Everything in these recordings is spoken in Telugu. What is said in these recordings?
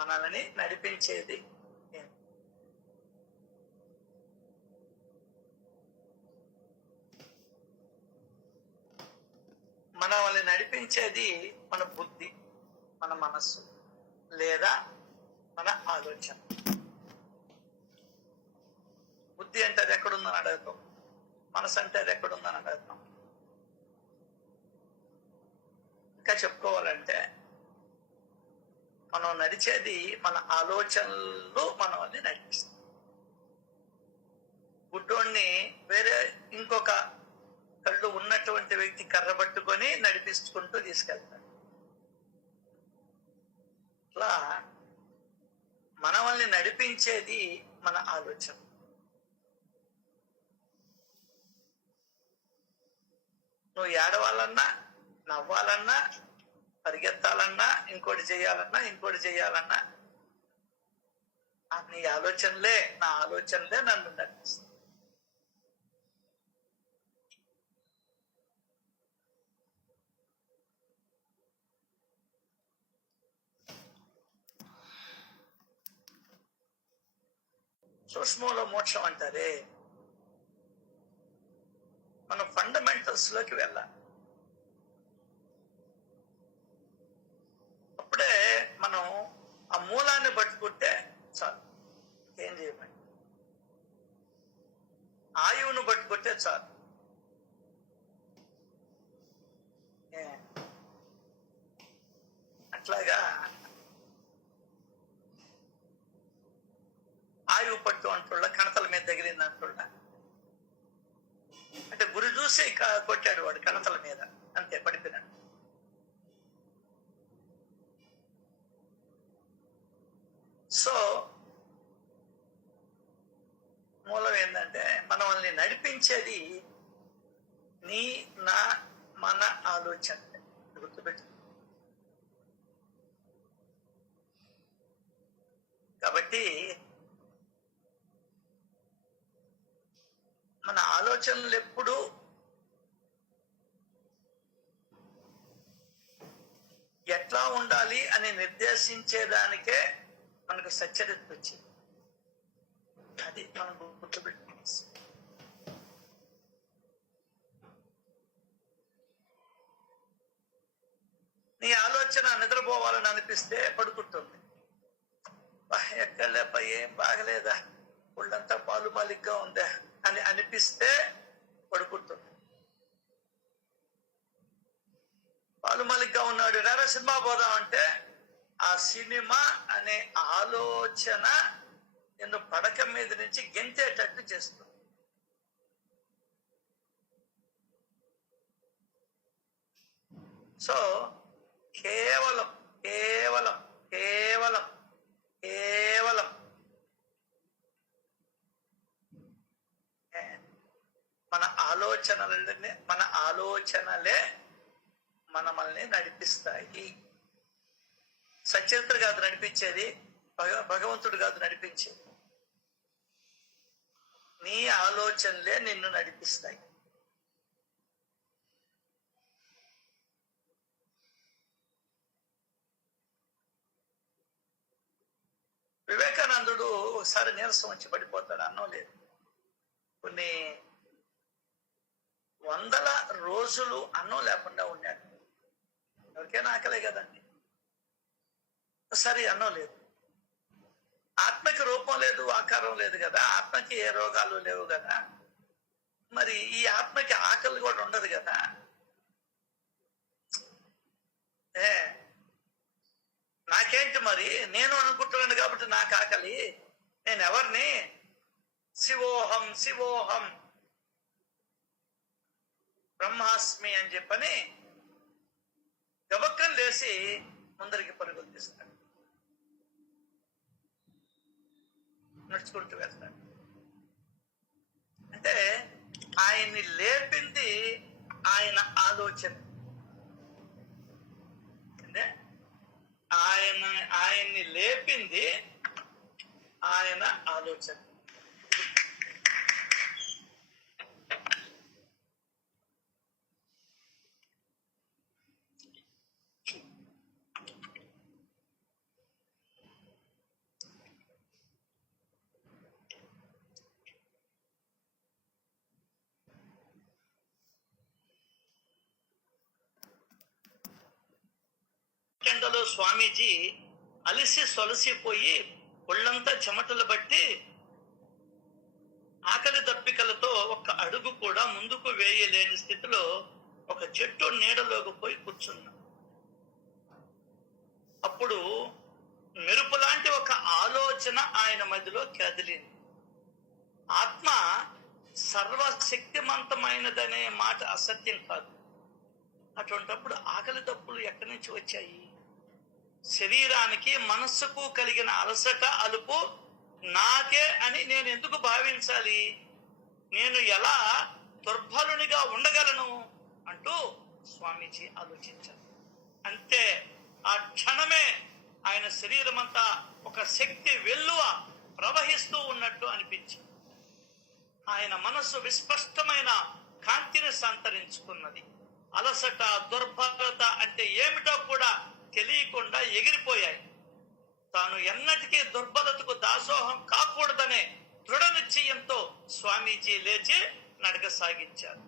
మనల్ని నడిపించేది మనల్ని నడిపించేది మన బుద్ధి, మన మనస్సు లేదా మన ఆలోచన. బుద్ధి అంటే అది ఎక్కడుందని అడుగుతాం, మనసు అంటే అది ఎక్కడుందని అడుగుతాం. ఇంకా చెప్పుకోవాలంటే మనం నడిచేది మన ఆలోచనలు మనల్ని నడిపిస్తాం. గుడ్డోడిని వేరే ఇంకొక కళ్ళు ఉన్నటువంటి వ్యక్తి కర్ర పట్టుకొని నడిపించుకుంటూ తీసుకెళ్తాడు. అట్లా మనల్ని నడిపించేది మన ఆలోచన. నువ్వు ఏడవాలన్నా, నవ్వాలన్నా, పరిగెత్తాలన్నా, ఇంకోటి చేయాలన్నా నీ ఆలోచనలే, నా ఆలోచనలే నన్ను నడిపిస్తాయి. సూక్ష్మంలో మోక్షం అంటారే, మనం ఫండమెంటల్స్ లోకి వెళ్ళాలి. అప్పుడే మనం ఆ మూలాన్ని పట్టుకుంటే చాలు, ఏం చేయమని. ఆయువును పట్టుకుంటే చాలు. అట్లాగా ఆయువు పట్టు అంటుళ్ళ, కణతల మీద తగిలింది అంటుళ్ళ. అంటే గురి చూసి కొట్టాడు వాడు కణతల మీద, అంతే, పడిపోయినాడు. సో మూలం ఏంటంటే మనల్ని నడిపించేది నీ, నా, మన ఆలోచన. గుర్తుపెట్టు. కాబట్టి మన ఆలోచనలు ఎప్పుడు ఎట్లా ఉండాలి అని నిర్దేశించేదానికే మనకు సచ్చరిత వచ్చింది. అది మనం గుర్తుపెట్టుకోవాలి. నీ ఆలోచన నిద్రపోవాలని అనిపిస్తే పడుకుంటుంది. ఎక్కలేప, ఏం బాగలేదా, ఒళ్ళంతా పాలుమాలిగ్గా ఉందా అని అనిపిస్తే పడుకుంటుంది. పాలుమాలిగ్గా ఉన్నాడు, రారా సినిమా పోదామంటే ఆ సినిమా అనే ఆలోచన నిన్ను పడక మీద నుంచి గెంతేటట్టు చేస్తుంది. సో కేవలం కేవలం కేవలం కేవలం మన ఆలోచనలే మనల్ని నడిపిస్తాయి. సచరిత్ర కాదు నడిపించేది, భగవంతుడు కాదు నడిపించేది. నీ ఆలోచనలే నిన్ను నడిపిస్తాయి. వివేకానందుడు ఒకసారి నీరసం వచ్చి పడిపోతాడు, అన్నం లేదు. కొన్ని 100 రోజులు అన్నం లేకుండా ఉన్నాడు. ఎవరికైనా ఆకలే కదండి. సరే, అన్నం లేదు, ఆత్మకి రూపం లేదు, ఆకారం లేదు కదా, ఆత్మకి ఏ రోగాలు లేవు కదా, మరి ఈ ఆత్మకి ఆకలి కూడా ఉండదు కదా. నాకేంటి మరి, నేను అనుకుంటున్నాను కాబట్టి నాకు ఆకలి, నేను ఎవరిని, శివోహం శివోహం బ్రహ్మాస్మి అని చెప్పని గబక్కలు లేసి ముందరికి పరుగులు తీస్తాడు, నడుచుకుంటూ వెళ్తాడు. అంటే ఆయన్ని లేపింది ఆయన ఆలోచన. అంటే ఆయన్ని లేపింది ఆయన ఆలోచన. ఎండలో స్వామీజీ అలిసి సొలసిపోయి ఒళ్ళంతా చెమటలు బట్టి ఆకలి దప్పికలతో ఒక్క అడుగు కూడా ముందుకు వేయలేని స్థితిలో ఒక చెట్టు నీడలోకి పోయి కూర్చున్నా. అప్పుడు మెరుపు లాంటి ఒక ఆలోచన ఆయన మధ్యలో కదిలింది. ఆత్మ సర్వశక్తిమంతమైనదనే మాట అసత్యం కాదు. అటువంటప్పుడు ఆకలి దప్పులు ఎక్కడి నుంచి వచ్చాయి? శరీరానికి మనస్సుకు కలిగిన అలసట అలుపు నాకే అని నేను ఎందుకు భావించాలి? నేను ఎలా దుర్బలునిగా ఉండగలను అంటూ స్వామీజీ ఆలోచించారు. అంతే ఆ క్షణమే ఆయన శరీరం అంతా ఒక శక్తి వెల్లువ ప్రవహిస్తూ ఉన్నట్టు అనిపించింది. ఆయన మనస్సు విస్పష్టమైన కాంతిని సంతరించుకున్నది. అలసట, దుర్బలత అంటే ఏమిటో కూడా తెలియకుండా ఎగిరిపోయాయి. తాను ఎన్నటికీ దుర్బలతకు దాసోహం కాకూడదనే దృఢ నిశ్చయంతో స్వామీజీ లేచి నడక సాగించారు.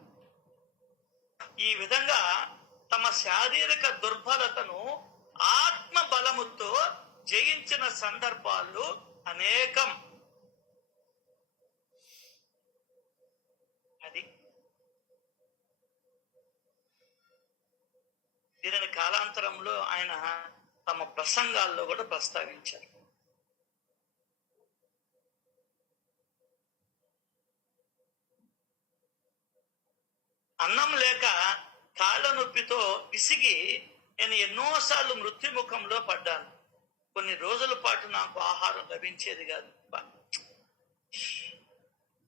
ఈ విధంగా తమ శారీరక దుర్బలతను ఆత్మ బలముతో జయించిన సందర్భాలు అనేకం. అది దీనిని కాలాంతరంలో ఆయన తమ ప్రసంగాల్లో కూడా ప్రస్తావించారు. అన్నం లేక కాళ్ళ నొప్పితో విసిగి నేను ఎన్నోసార్లు మృత్యుముఖంలో పడ్డాను. కొన్ని రోజుల పాటు నాకు ఆహారం లభించేది కాదు.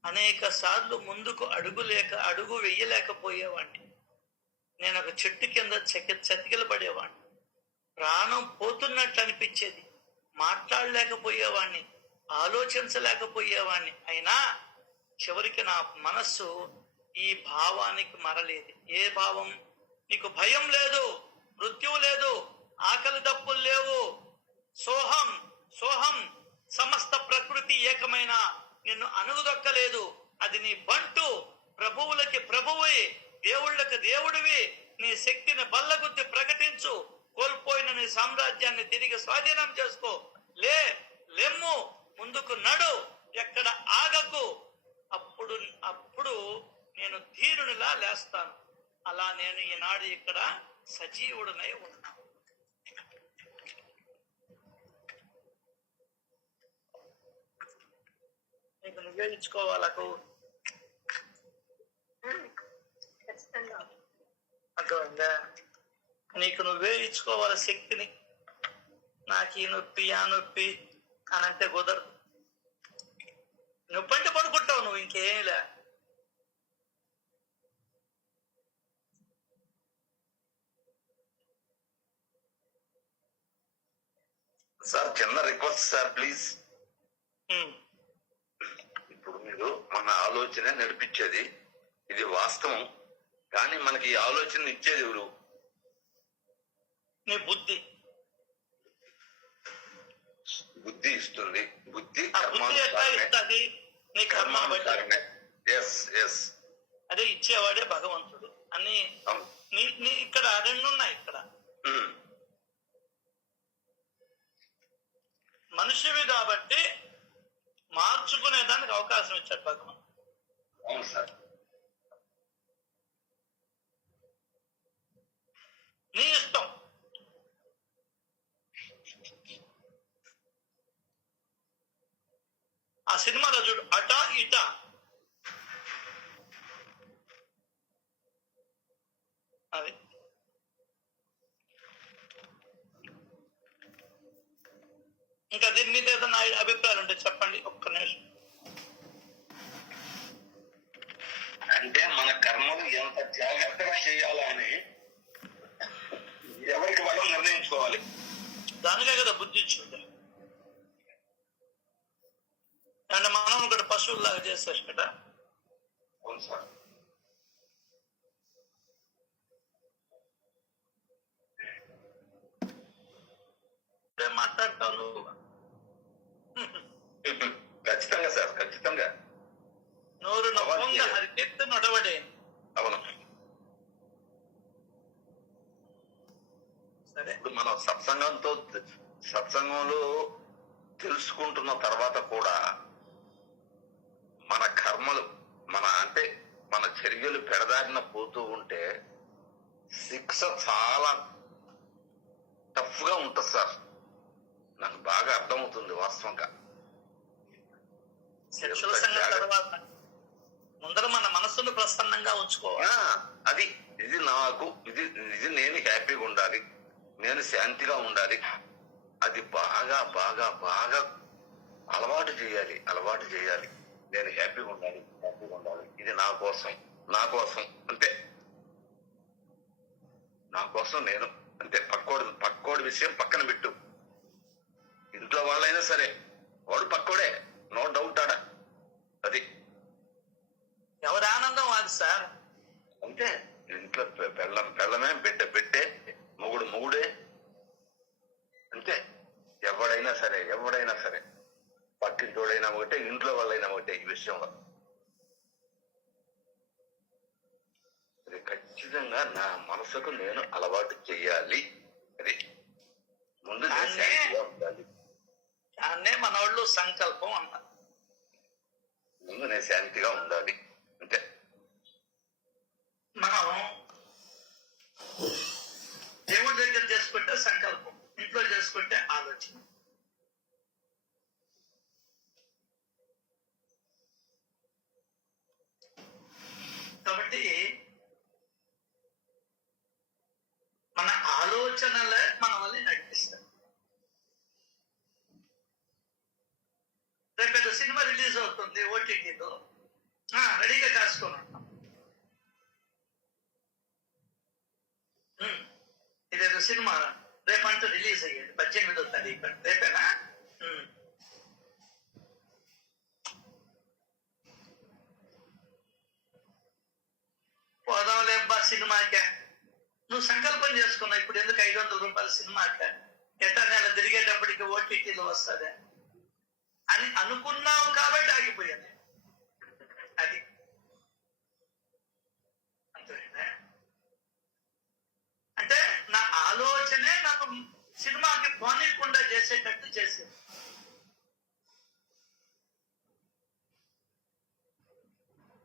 అనేక సార్లు ముందుకు అడుగు వెయ్యలేకపోయేవాడిని. నేను ఒక చెట్టు కింద చతికిల పడేవాడిని. ప్రాణం పోతున్నట్టు అనిపించేది. మాట్లాడలేకపోయేవాడిని, ఆలోచించలేకపోయేవాడిని. అయినా చివరికి నా మనస్సు ఈ భావానికి మరలేదు. ఏ భావం? నీకు భయం లేదు, మృత్యువు లేదు, ఆకలి దప్పులు లేవు. సోహం సోహం, సమస్త ప్రకృతి ఏకమైన నిన్ను అణుగుదొక్కలేదు. అది నీ బంటు, ప్రభువులకి ప్రభువే, దేవుళ్ళకి దేవుడివి. నీ శక్తిని బల్లగుద్ది ప్రకటించు. కోల్పోయిన నీ సామ్రాజ్యాన్ని తిరిగి స్వాధీనం చేసుకో. లెమ్ము, ముందుకు నడు, ఎక్కడ ఆగకు. అప్పుడు నేను ధీరునిలా లేస్తాను. అలా నేను ఈనాడు ఇక్కడ సజీవుడనై ఉన్నాను. నీకు నువ్వే ఇచ్చుకోవాలకు అర్థమైందా? నీకు నువ్వే ఇచ్చుకోవాలి శక్తిని. నాకు ఈ నొప్పి ఆ నొప్పి అని అంటే కుదరదు. నొప్పి అంటే పడుకుంటావు నువ్వు, ఇంకేమిలే. సార్ చిన్న రిక్వెస్ట్ సార్, ప్లీజ్. ఇప్పుడు మీరు మన ఆలోచన నడిపించేది ఇది వాస్తవం, కానీ మనకి ఈ ఆలోచన ఇచ్చేది ఎవరు? నీ బుద్ధి. బుద్ధి ఇస్తుంది. బుద్ధి అదే ఇచ్చేవాడే భగవంతుడు అని. ఇక్కడ రెండు ఉన్నాయి. ఇక్కడ మనిషివి కాబట్టి మార్చుకునేదానికి అవకాశం ఇచ్చాడు భగవంతుడు. అవును సార్. నీ ఇష్టం. ఆ సినిమాలో చూడు, అటా ఇటా. అది ఇంకా దీని మీద ఏదైనా అభిప్రాయాలు ఉంటే చెప్పండి. ఒక్క నిమిషం. అంటే మన కర్మలు ఎంత జాగ్రత్తగా చేయాలా అని ఎవరికి వాళ్ళు నిర్ణయించుకోవాలి. దానికే కదా బుద్ధి ఇచ్చింది. అంటే మనం ఇక్కడ పశువుల్లాగా చేస్తారు కదా. అవును సార్. ఏం మాట్లాడతావు? ఖచ్చితంగా సార్, ఖచ్చితంగా. నోరు నవ్వంగ హరికెత్తు నడవడే. అవును. సరే. ఇప్పుడు మనం సత్సంగంలో తెలుసుకుంటున్న తర్వాత కూడా మన కర్మలు మన చర్యలు పెడదారిన పోతూ ఉంటే శిక్ష చాలా టఫ్ గా ఉంటుంది సార్. నాకు బాగా అర్థమవుతుంది వాస్తవంగా. శిక్షల సంగతి తర్వాత ముందర మన మనసును ప్రసన్నంగా ఉంచుకోవాలి. ఇది నేను హ్యాపీగా ఉండాలి, నేను శాంతిగా ఉండాలి. అది బాగా బాగా బాగా అలవాటు చేయాలి. నేను హ్యాపీగా ఉండాలి. ఇది నా కోసం అంతే. నా కోసం నేను అంతే. పక్కోడి విషయం పక్కన పెట్టు. ఇంట్లో వాళ్ళైనా సరే వాడు పక్కోడే, నో డౌట్ ఆడ. అది ఎవరి ఆనందం అది సార్. అంతే. ఇంట్లో పెళ్ళమే, బిడ్డే, మొగుడే అంతే. ఎవడైనా సరే పక్కింటోడైనా ఒకటే, ఇంట్లో వాళ్ళైనా ఒకటే. ఈ విషయంలో అది ఖచ్చితంగా నా మనసుకు నేను అలవాటు చేయాలి. అది ముందు దాన్నే మన వాళ్ళు సంకల్పం అన్నారు. ముందు నేను శాంతిగా ఉండాలి అంతే. మనం దేవుడి దగ్గర చేసుకుంటే సంకల్పం, ఇంట్లో చేసుకుంటే ఆలోచన. కాబట్టి మన ఆలోచనలే మన వల్ల నడిపిస్తాయి. రేపు సినిమా రిలీజ్ అవుతుంది ఓటీటీలో, రెడీగా కాసుకొని ఉంటాం. ఇదేదో సినిమా రేపంటూ రిలీజ్ అయ్యేది 18వ తారీఖు. రేపేనా? పోదాంలేబ్బా సినిమాకే. నువ్వు సంకల్పం చేసుకున్నావు, ఇప్పుడు ఎందుకు 500 రూపాయల సినిమాకే, ఎట్టా నెల తిరిగేటప్పటికి ఓటీటీలో వస్తుంది అని అనుకున్నావు కాబట్టి ఆగిపోయాను. అది అంతేనా? అంటే నా ఆలోచనే నాకు సినిమాకి పోనీయకుండా చేసేటట్టు చేసేది.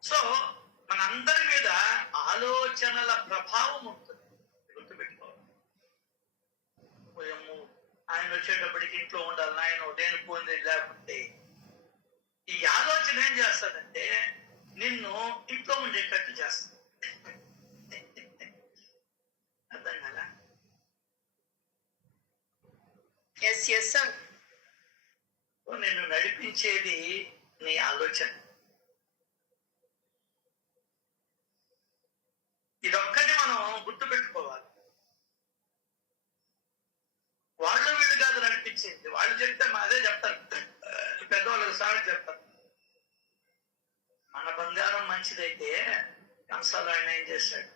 సో మనందరి మీద ఆలోచనల ప్రభావం ఉంటుంది, గుర్తుపెట్టుకోవాలి. ఆయన వచ్చేటప్పటికి ఇంట్లో ఉండాలి, ఆయన నేను పోయింది లేకుంటే. ఈ ఆలోచన ఏం చేస్తాడంటే నిన్ను ఇంట్లో ఉండేటట్టు చేస్తాడు. అర్థం కదా? నిన్ను నడిపించేది నీ ఆలోచన. ఇదొక్కటి మనం గుర్తుపెట్టుకోవాలి. వాళ్ళు వీళ్ళు కాదు నడిపించింది. వాళ్ళు చెప్తే అదే చెప్తారు, పెద్దవాళ్ళకి సాగు చెప్తారు. మన బంగారం మంచిదైతే కంసాలు ఆయన ఏం చేశాడు?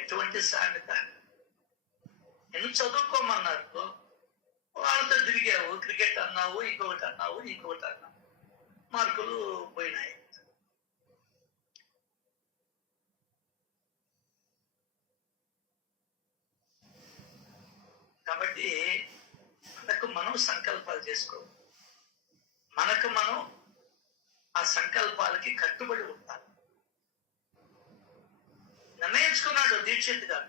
ఎటువంటి సామెత! ఎందుకు చదువుకోమన్నారు, వాళ్ళతో తిరిగావు, క్రికెట్ అన్నావు, ఇంకొకటి అన్నావు, మార్కులు పోయినాయి. కాబట్టి మనకు మనం సంకల్పాలు చేసుకో, మనకు మనం ఆ సంకల్పాలకి కట్టుబడి ఉంటాం. నిర్ణయించుకున్నాడు దీక్షిత్ గారు,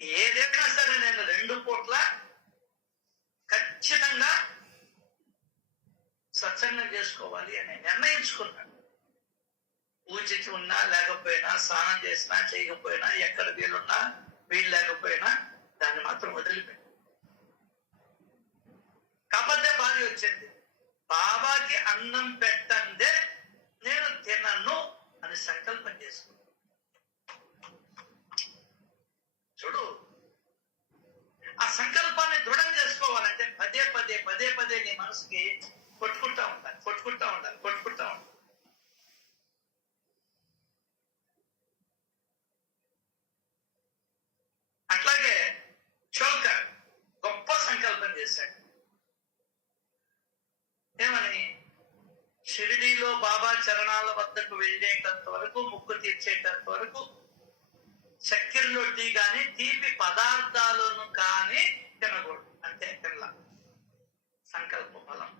ఏదైనా సరే నేను 2 పూట్ల ఖచ్చితంగా సత్సంగం చేసుకోవాలి అని నిర్ణయించుకున్నాడు. పూజకి ఉన్నా లేకపోయినా, స్నానం చేసినా చేయకపోయినా, ఎక్కడ వీలున్నా వీలు లేకపోయినా దాన్ని మాత్రం వదిలిపెట్టు. కాకపోతే భార్య వచ్చింది, బాబాకి అన్నం పెట్టందే నేను తినను అని సంకల్పం చేసుకున్నాను. చూడు, ఆ సంకల్పాన్ని దృఢం చేసుకోవాలంటే పదే పదే నీ మనసుకి కొట్టుకుంటా ఉండాలి. అట్లాగే చోల్కర్ గొప్ప సంకల్పం చేశాడు. ఏమని? షిరిడీలో బాబా చరణాల వద్దకు వెళ్ళేటంత వరకు, ముక్కు తీర్చేటంత వరకు చక్కెర రొట్టి కానీ తీపి పదార్థాలను కానీ తినకూడదు. అంటే తినలా. సంకల్ప బలం.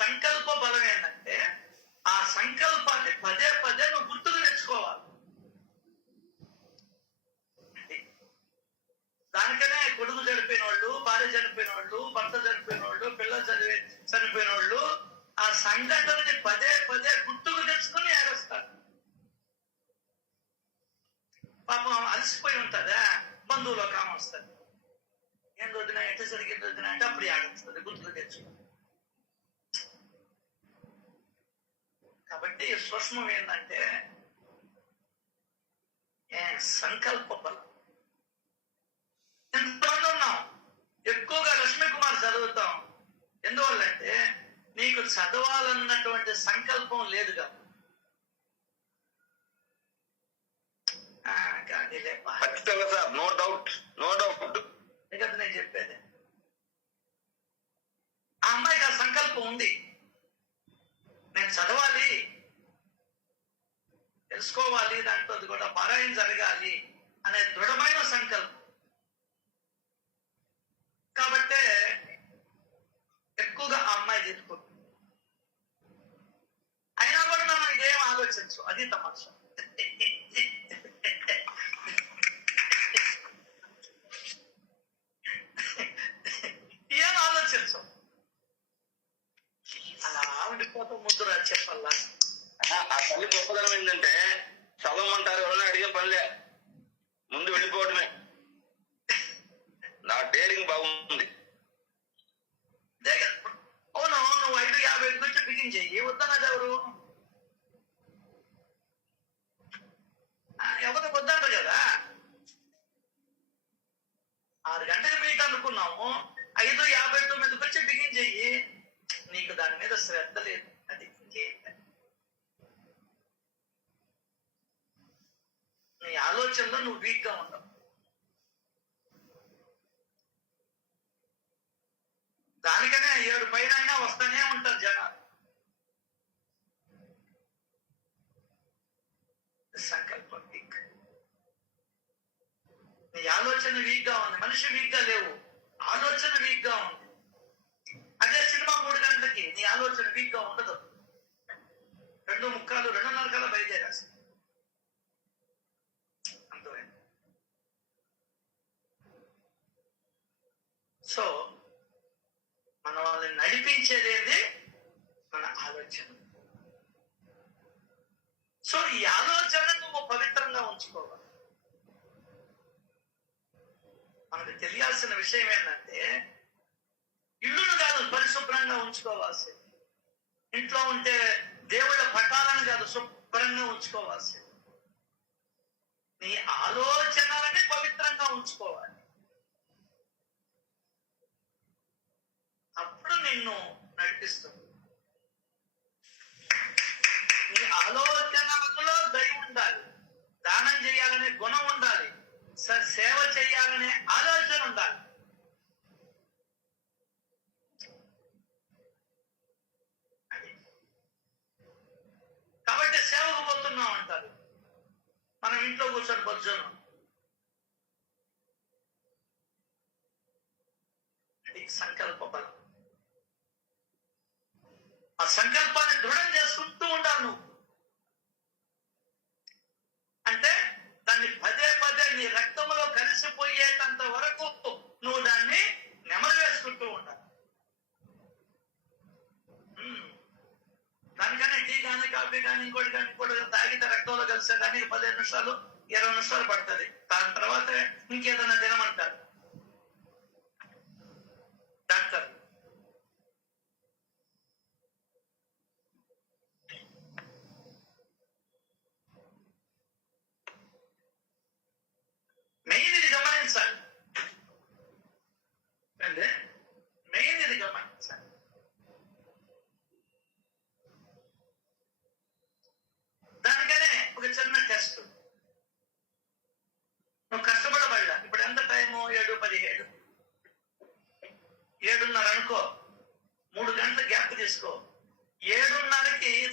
సంకల్ప బలం ఏంటంటే ఆ సంకల్పాన్ని పదే పదే నువ్వు గుర్తుకు తెచ్చుకోవాలి. దానికనే కొడుకు చనిపోయిన వాళ్ళు, భార్య చనిపోయిన వాళ్ళు, భర్త చనిపోయిన వాళ్ళు, పిల్లలు చనిపోయిన వాళ్ళు ఆ సంఘటనని పదే పదే గుర్తుకు తెచ్చుకుని ఏడుస్తారు. పాపం అలసిపోయి ఉంటుందా, బంధువులో కామ వస్తుంది. ఏం రోజున ఎట్లా జరిగిన రోజున అంటే అప్పుడు ఏడుస్తుంది గుర్తుకు తెచ్చుకో. కాబట్టి సూక్ష్మం ఏంటంటే సంకల్ప బలం. ఎంతమంది ఉన్నాం, ఎక్కువగా లక్ష్మీ కుమార్ చదువుతాం. ఎందువల్లంటే నీకు చదవాలన్నటువంటి సంకల్పం లేదుగా. ఖచ్చితంగా sir, no doubt, no doubt. కదా నేను చెప్పేది. ఆ అమ్మాయికి ఆ సంకల్పం ఉంది, నేను చదవాలి, తెలుసుకోవాలి, దాంట్లో కూడా పారాయణ జరగాలి అనే దృఢమైన సంకల్పం. కాబట్టే ఎక్కువగా ఆ అమ్మాయి తీసుకుంటుంది. అయినా కూడా మనం ఇదేం ఆలోచించు, అది తమాషా. ఏం ఆలోచించు, అలా ఉండిపోతూ ముద్దురా చెప్పల్లా. ఆ తల్లి గొప్పదనం ఏంటంటే చదవమంటారు, ఎవరైనా అడిగే పనిలే, ముందు వెళ్ళిపోవడమే. నా డేరింగ్ బాగుంది. అవును, నువ్వు 5:50 నుంచి బిగిన్ చెయ్యి. వద్దన్నది ఎవరు? ఎవరు వద్దంటారు కదా. 6 గంటలకు మీట్ అనుకున్నాము, 5:59 వచ్చి బిగిన్ చెయ్యి. నీకు దాని మీద శ్రద్ధ లేదు, అది నీ ఆలోచనలో నువ్వు వీక్ గా ఉండవు. దానికనే 7 పైన అయినా వస్తూనే ఉంటారు జనాలు. సంకల్పం వీక్. నీ ఆలోచన వీక్ గా ఉంది, మనిషి వీక్ గా లేవు, ఆలోచన వీక్ గా ఉంది. అదే సినిమా 3 గంటలకి నీ ఆలోచన వీక్ గా ఉండదు. 2:45, 2:30 కల్లా బయలుదేరాసి. అంతమైంది. సో మన వాళ్ళని నడిపించేది మన ఆలోచన. సో ఈ ఆలోచన నువ్వు పవిత్రంగా ఉంచుకోవాలి. మనకు తెలియాల్సిన విషయం ఏంటంటే ఇల్లును కాదు పరిశుభ్రంగా ఉంచుకోవాల్సింది. ఇంట్లో ఉంటే దేవుళ్ళ పటాలను కాదు శుభ్రంగా ఉంచుకోవాల్సింది. నీ ఆలోచనలని పవిత్రంగా ఉంచుకోవాలి. అప్పుడు నిన్ను నడిపిస్తుంది. నీ ఆలోచనలో దయ ఉండాలి, దానం చేయాలనే గుణం ఉండాలి, సేవ చేయాలనే ఆలోచన ఉండాలి. కాబట్టి సేవకు పోతున్నాం అంటారు. మనం ఇంట్లో కూర్చొని బొజ్జున్నాం. అది సంకల్ప బలం. ఆ సంకల్పాన్ని దృఢం చేసుకుంటూ ఉండాలి నువ్వు. అంటే దాన్ని పదే పదే నీ రక్తంలో కలిసిపోయేటంత వరకు నువ్వు దాన్ని నెమరు వేసుకుంటూ ఉండాలి. దానికనే టీ కానీ కాఫీ కానీ ఇంకోటి కానీ తాగితే రక్తంలో కలిసే కానీ 15 నిమిషాలు 20 నిమిషాలు పడుతుంది. దాని తర్వాత ఇంకేదైనా తినమంటారు డాక్టర్. మెయిన్ ఇది గమనించాలి అంటే మెయిన్ ఇది గమనించాలి. దానికనే ఒక చిన్న టెస్ట్. నువ్వు కష్టపడబడ్డా. ఇప్పుడు ఎంత టైము? 7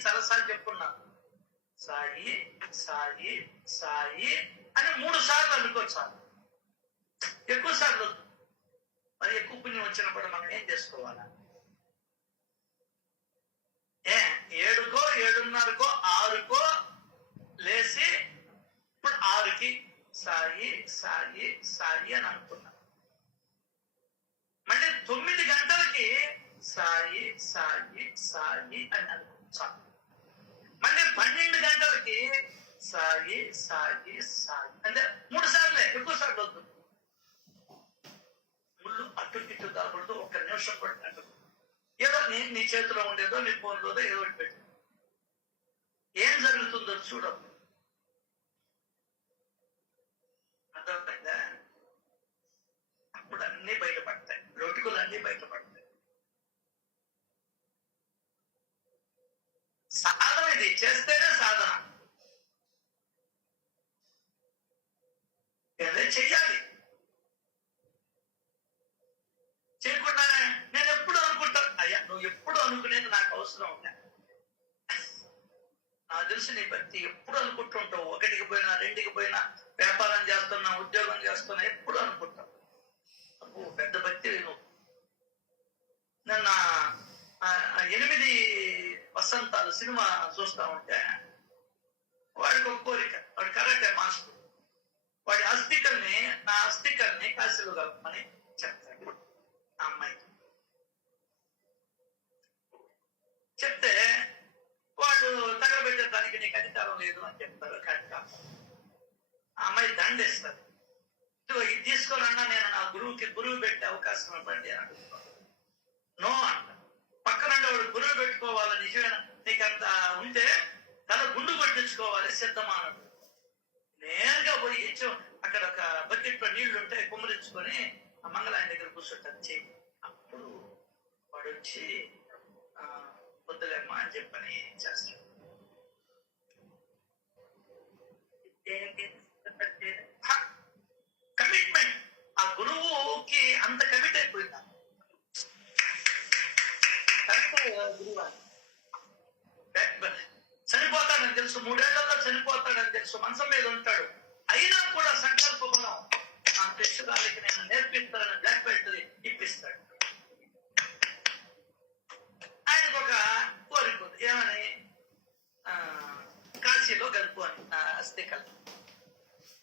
చాలాసార్లు చెప్పుకున్నాను. సాయి సాయి సాయి అని 3 సార్లు అనుకోవచ్చు సార్. ఎక్కువ సార్లు వద్దు. మరి ఎక్కువ పుణ్యం వచ్చినప్పుడు మనం ఏం చేసుకోవాలా? 7కో 7:30కో 6కో లేచి ఇప్పుడు 6కి సాయి సాయి సాయి అని అనుకున్నా. మళ్ళీ 9 గంటలకి సాయి సాయి సాయి అని అనుకుంటా. మళ్ళీ 12 గంటలకి సాయి సాయి సాయి అంటే 3 సార్లే, ఎక్కువ సార్లు వద్దు. ముళ్ళు అటు ఇటు కాకూడదు. 1 నిమిషం పడినట్టు ఏదో నీ చేతిలో ఉండేదో నీ ఫోన్లోదో ఏదో ఒకటి పెట్టు. ఏం జరుగుతుందో చూడవు. అర్థమైందా? అప్పుడు అన్ని బయటపడతాయి, లొటుకులు అన్ని బయటపడతాయి. సాధన ఇది చేస్తేనే సాధన. ఏదో చెయ్యాలి. చేయకుండానే నేను ఎప్పుడు అనుకుంటాను. అయ్యా నువ్వు ఎప్పుడు అనుకునేది నాకు అవసరం ఉందా? నాకు తెలుసు నీ భక్తి. ఎప్పుడు అనుకుంటుంటావు. 1కి పోయినా 2కి పోయినా, వ్యాపారం చేస్తున్నా ఉద్యోగం చేస్తున్నా ఎప్పుడు అనుకుంటావు. అప్పు పెద్ద భక్తి నువ్వు. నిన్న 8 వసంతాలు సినిమా చూస్తా ఉంటే వాడికి ఒక కోరిక. వాడు కరాటే మాస్టర్. వాడి అస్థికల్ని నా అస్థికల్ని కాశీలో కలపమని చెప్తాడు ఆ అమ్మాయికి. చెప్తే వాడు తగలబెట్టడానికి నీకు అధికారం లేదు అని చెప్తారు. కరెక్ట్. ఆ అమ్మాయి దండేస్తారు. ఇది తీసుకోనన్నా నేను నా గురువు పెట్టే అవకాశం ఇవ్వండి అని అడుగుతాను. నో అంట. పక్కనంటే వాడు గురువు పెట్టుకోవాలి. నిజమేనా? నీకంత ఉంటే తన గుండు కొట్టించుకోవాలి సిద్ధమానడు. నేరుగా పోయి అక్కడ ఒక బకెట్ లో నీళ్లు ఉంటే కుమ్మరించుకొని ఆ మంగళాయన దగ్గర కూర్చుంటాను చెయ్యి. అప్పుడు వాడు వచ్చి వద్దులేమ్మా అని చెప్పని చేస్తాడు. కమిట్మెంట్. ఆ గురువుకి అంత కమిట్ అయిపోయిందా? గురువు చనిపోతాడని తెలుసు, 3 ఏళ్లలో చనిపోతాడని తెలుసు, మంచం మీద ఉంటాడు. అయినా కూడా సంకల్ప బలం ఆ శిష్యురాలికి నేను నేర్పిస్తానని బ్లాక్ బెల్ట్ ఇప్పిస్తాడు. ఆయనకు ఒక కోరిక ఉంది. ఏమని? కాశీలో గడుపు అని అస్థికలు.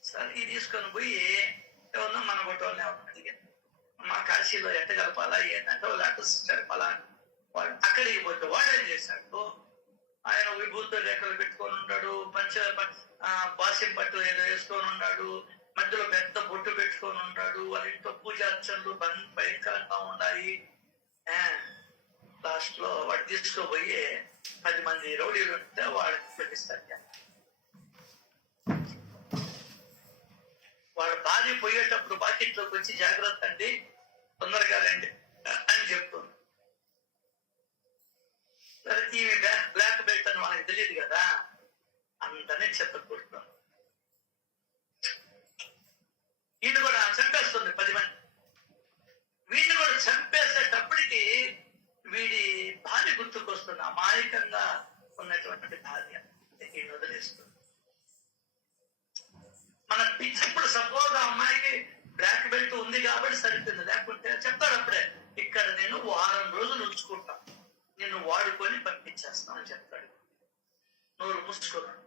సరే ఇది తీసుకొని పోయి ఏమన్నా మన ఒకటోనే అడిగాను. మా కాశీలో ఎట్ట కలపాలా ఏంటంటే వాళ్ళు అటు గడపాలా. వాడు అక్కడికి పోతే వాడేం చేశాడు? ఆయన విభూత రేఖలు పెట్టుకొని ఉన్నాడు. బాసిం పట్టు ఏదో వేసుకొని ఉన్నాడు. మధ్యలో పెద్ద బొట్టు పెట్టుకొని ఉన్నాడు. వాళ్ళ ఇంట్లో పూజార్చనలు భయంకరంగా ఉన్నాయి. లాస్ట్ లో వాడు తీసుకోబోయి 10 మంది రౌడీలు ఉంటే వాడికి పెట్టిస్తాడు. వాళ్ళ భార్య పోయేటప్పుడు బాకెట్లోకి వచ్చి జాగ్రత్త అండి, తొందరగా రండి అని చెప్తుంది. సరే ఈమె బ్లాక్ బెల్ట్ అని వాళ్ళకి తెలియదు కదా, అంతనే చెప్పకూడదు. వీళ్ళు కూడా చంపేస్తుంది 10 మంది. వీడిని కూడా చంపేసేటప్పటికి వీడి భార్య గుర్తుకొస్తుంది. అమాయకంగా ఉన్నటువంటి భార్య వీడిని వదిలేస్తుంది. మన ఇప్పుడు సపోజ్ ఆ అమ్మాయికి బ్లాక్ బెల్ట్ ఉంది కాబట్టి సరిపోయింది. లేకుంటే చెప్తాడు అప్పుడే, ఇక్కడ నేను 1 వారం రోజులు ఉంచుకుంటాను, నిన్ను వాడుకొని పంపించేస్తామని చెప్తాడు. నోరు మూసుకొని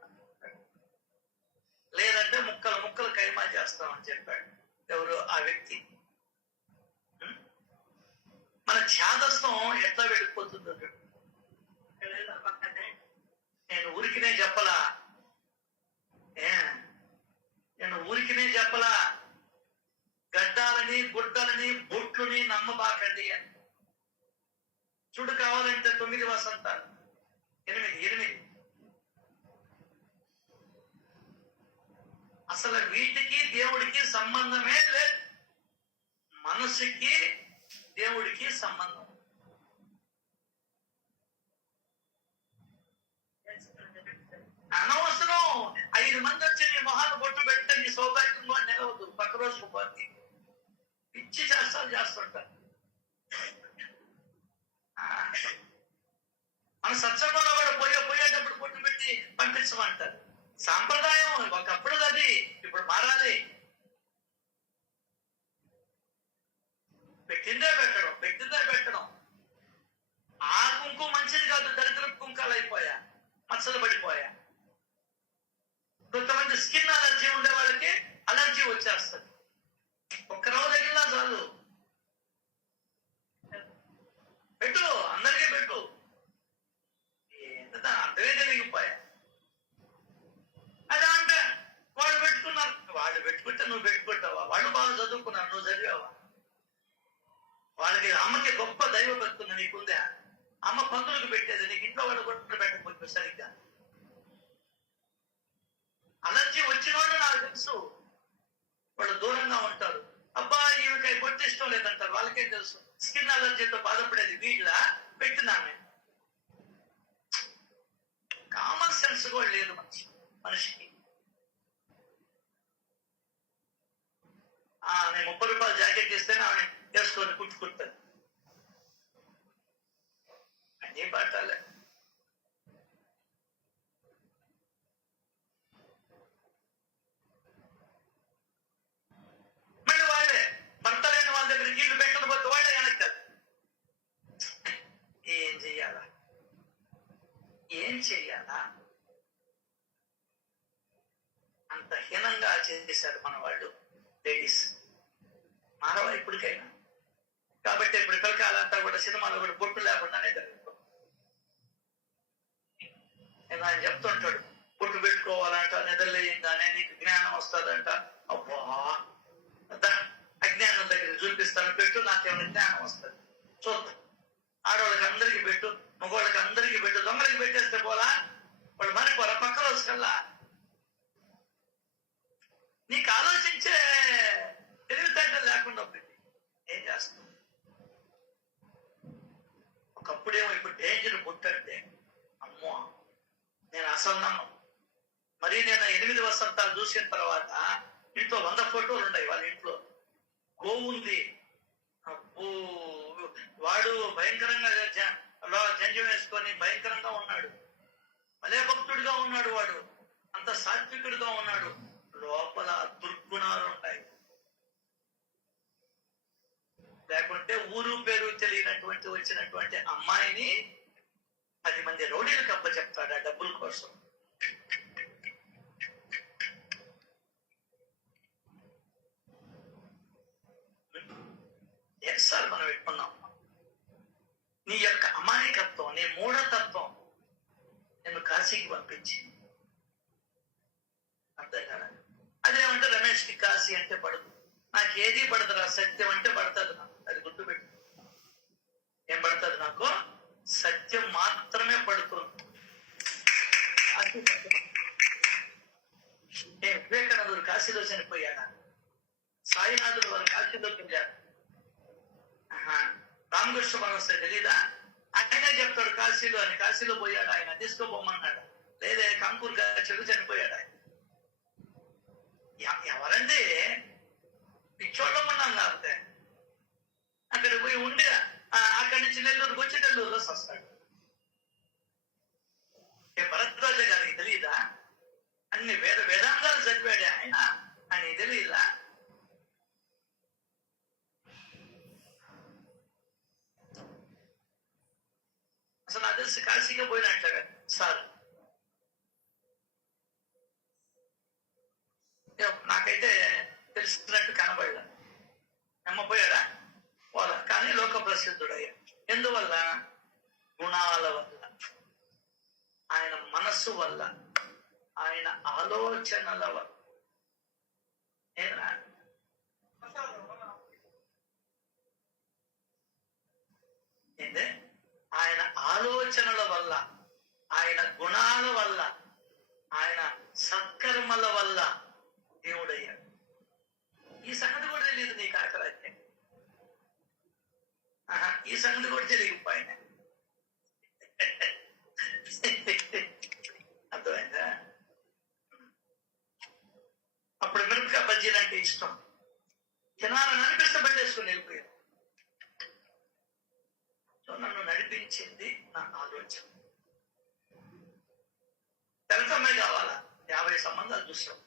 లేదంటే ముక్కలు ముక్కలు కైమా చేస్తామని చెప్పాడు. ఎవరు? ఆ వ్యక్తి. మన ఛాదస్తం ఎట్లా వెళ్ళిపోతుందో నేను ఊరికినే చెప్పలా. నేను ఊరికినే చెప్పలా. గడ్డాలని గుడ్డలని బొట్లుని నమ్మబాకండి అని. చూడు కావాలంటే 9 వసంతాలు 8 అసలు వీటికి దేవుడికి సంబంధమే లేదు. మనసుకి దేవుడికి సంబంధం. అనవసరం 5 మంది వచ్చి నీ మొహాన్ని బొట్టు పెడితే నీ సౌభాగ్యంగా నిలవదు. పక్క రోజు పోతే పిచ్చి చేస్తుంటారు. మన సత్సంగంలో కూడా పోయేటప్పుడు ఆచరించమంటారు. సాంప్రదాయం ఒకప్పుడు అది, ఇప్పుడు మారాలి. పెట్టిందే పెట్టడం. ఆ కుంకుమ మంచిది కాదు, దరిద్ర కుంకాలు అయిపోయా, మచ్చలు పడిపోయా. కొంతమంది స్కిన్ అలర్జీ ఉండే వాళ్ళకి అలర్జీ వచ్చేస్తుంది. ఒక్క రోజు తగిలినా చాలు. పెట్టు, అందరికీ పెట్టు. అర్థమే తెలియకపోయా. అదే అంటే వాళ్ళు పెట్టుకున్నారు, వాళ్ళు పెట్టుకుంటే నువ్వు పెట్టుకుంటావా? వాళ్ళు బాగా చదువుకున్నారు, నువ్వు చదివావా? వాళ్ళకి అమ్మకి గొప్ప దైవ భక్తుంది, నీకుందా? అమ్మ పందులకు పెట్టేది, నీకు ఇంట్లో వాళ్ళు కూడా పెట్టకపోతే సరిగ్గా. అలర్జీ వచ్చిన వాళ్ళు నాకు తెలుసు, వాళ్ళు దూరంగా ఉంటారు. అబ్బా ఈమెకి పొట్టు ఇష్టం లేదంటారు, వాళ్ళకేం తెలుసు? స్కిన్ అలర్జీతో బాధపడేది వీళ్ళ, పెట్టినామే. కామన్ సెన్స్ కూడా లేదు మనిషికి. నేను 30 రూపాయల జాకెట్ ఇస్తేనే ఆమె వేసుకొని కుట్టుకుంటాను. అన్నీ పట్టాలే. మళ్ళీ వాళ్ళే భర్త లేని వాళ్ళ దగ్గరికి ఇల్లు పెట్టకపోతే వాళ్ళే వెనక్కాలి. ఏం చెయ్యాలా? అంత హీనంగా చేశారు మన వాళ్ళు. లేడీస్ మానవ ఇప్పటికైనా. కాబట్టి ఇప్పుడు పిల్లకాయలంతా కూడా సినిమాలో కూడా బొట్టు లేకుండానే జరుగుతుంది. నేను ఆయన చెప్తుంటాడు, బొట్టు పెట్టుకోవాలంట, నిద్రలేయంగానే నీకు జ్ఞానం వస్తుందంట. అబ్బా అజ్ఞానం దగ్గర చూపిస్తాను, పెట్టు, నాకేమైనా జ్ఞానం వస్తుంది చూద్దాం. ఆడవాళ్ళకి అందరికీ పెట్టు, మగవాళ్ళకి అందరికీ పెట్టు. దొంగలకి పెట్టేస్తే పోలా, వాళ్ళు మారిపోరా పక్క రోజు కల్లా. నీకు ఆలోచించే తెలివితేటలు లేకుండా పెట్టి ఏం చేస్తాం? ఒకప్పుడేమో ఇప్పుడు డేంజర్ పుట్టంటే అమ్మో నేను అసలు నమ్మను. మరి నేను 8 వసంతాలు చూసిన తర్వాత ఇంట్లో 100 ఫోటోలు ఉన్నాయి. వాళ్ళ ఇంట్లో గోవు ఉంది. అబ్బో వాడు భయంకరంగా జంజం వేసుకొని భయంకరంగా ఉన్నాడు. భలే భక్తుడిగా ఉన్నాడు వాడు, అంత సాత్వికుడిగా ఉన్నాడు. లోపల దుర్గుణాలు ఉంటాయి. లేకుంటే ఊరు పేరు తెలియనటువంటి వచ్చినటువంటి అమ్మాయిని 10 మంది రౌడీలకు అప్పచెప్తాడు ఆ డబ్బుల కోసం. ఎన్నిసార్లు మనం పెట్టుకున్నాం? నీ యొక్క అమాయకత్వం, నీ మూఢతత్వం నిన్ను కాశీకి పంపించి. అర్థం కదా? అదేమంటే రమేష్కి కాశీ అంటే పడదు, నాకు ఏది పడదురా, సత్యం అంటే పడుతుంది నాకు. అది గుర్తుపెట్టు. ఏం పడుతుంది నాకు? సత్యం మాత్రమే పడుతుంది. వివేకానందుడు కాశీలో చనిపోయాడా? సాయినాథుడు వారు కాశీలోకి వెళ్ళాడు. రామకృష్ణ పరమహంస తెలీదా? ఆయనే చెప్తాడు కాశీలో అని. కాశీలో పోయాడు ఆయన, తీసుకోపోమన్నాడు. లేదే కంకూరు చెడు చనిపోయాడు ఆయన. ఎవరండి పిచ్చోళ్ళమన్నాం కాకపోతే అక్కడికి పోయి ఉండి అక్కడి నుంచి నెల్లూరుకి వచ్చి నెల్లూరులో వస్తాడు. భరద్వాజ గారికి తెలియదా? అన్ని వేదాంగాలు చదివాడే ఆయన, అని తెలియదా? అసలు నాకు తెలిసి కాశీగా పోయినట్లుగా సార్. నాకైతే తెలిసినట్టు కనబడలే. నమ్మపోయాడా? పోలా. కానీ లోక ప్రసిద్ధుడయ్యా. ఎందువల్ల? గుణాల వల్ల, ఆయన మనస్సు వల్ల, ఆయన ఆలోచనల వల్ల. ఏంటే ఆయన ఆలోచనల వల్ల, ఆయన గుణాల వల్ల, ఆయన సత్కర్మల వల్ల దేవుడయ్యాడు. ఈ సంగతి కూడా తెలియదు నీకు. ఆకలైతే ఈ సంగతి కూడా తెలియకపోయినా. అర్థమైందా? అప్పుడు మిరపకాయ బజ్జీలు అంటే ఇష్టం, తినాలని అనిపిస్తే పట్టేసుకుని వెళ్ళిపోయాడు. సో నన్ను నడిపించింది నా ఆలోచన. తెలుసా మీకు సంబంధాలు చూసావు.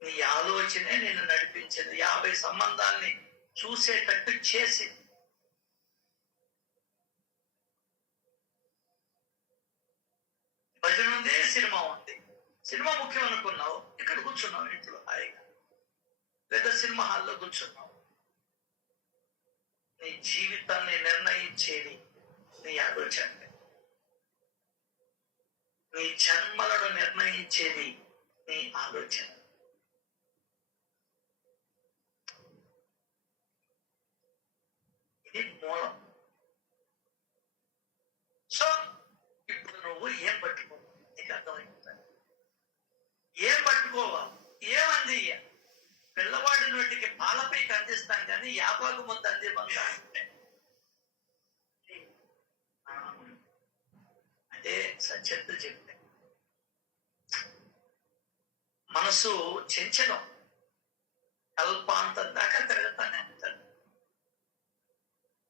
నీ ఆలోచనే నేను నడిపించింది. 50 సంబంధాల్ని చూసేటట్టు చేసి భజన ఉంది, సినిమా ఉంది. సినిమా ముఖ్యం అనుకున్నావు, ఇక్కడ కూర్చున్నావు ఇంట్లో హాయిగా, లేదా సినిమా హాల్లో కూర్చున్నావు. నీ జీవితాన్ని నిర్ణయించేది నీ ఆలోచన. నీ జన్మలను నిర్ణయించేది నీ ఆలోచన. ఇది మూలం. సో ఇప్పుడు నువ్వు ఏం పట్టుకోవు, నీకు అర్థమైపోతుంది. ఏం పట్టుకోవాలి? ఏమంది? పిల్లవాడి నోటికి పాలపై అందిస్తాం కానీ యాపాకు ముందు అందివ్వంగా. అదే సత్యత చెప్తే మనసు చెంచలం, కల్పాంతం దాకా తిరగతానే అంటారు.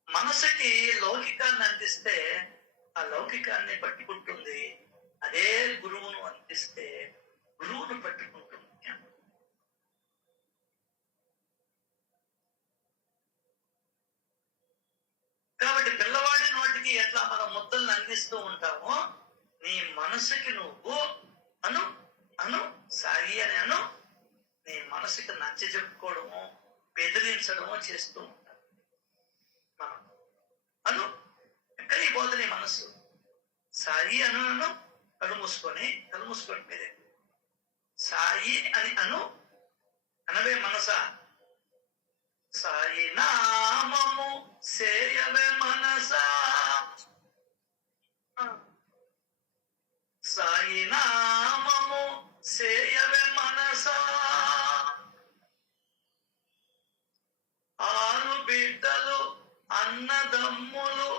మనసుకి లౌకికాన్ని అందిస్తే ఆ లౌకికాన్ని పట్టుకుంటుంది. అదే గురువును అందిస్తే గురువును పట్టుకుంటుంది. కాబట్టి పిల్లవాడి నోటికి ఎట్లా మనం ముద్దల్ని అందిస్తూ ఉంటామో, నీ మనసుకి నువ్వు అను అను సాగి అని అను, నీ మనసుకి నచ్చ చెప్పుకోవడము, బెదిరించడము చేస్తూ ఉంటాం. అను ఎక్కడికి పోదు నీ మనసు. సాయి అను అను, కళ్ళు మూసుకొని మీరే సాయి అని అను. అనవే మనసా, సాయి నామము సేయవే మనసా, సాయి నామము సేయవే మనసా. ఆరు బిడ్డలు అన్నదమ్ములు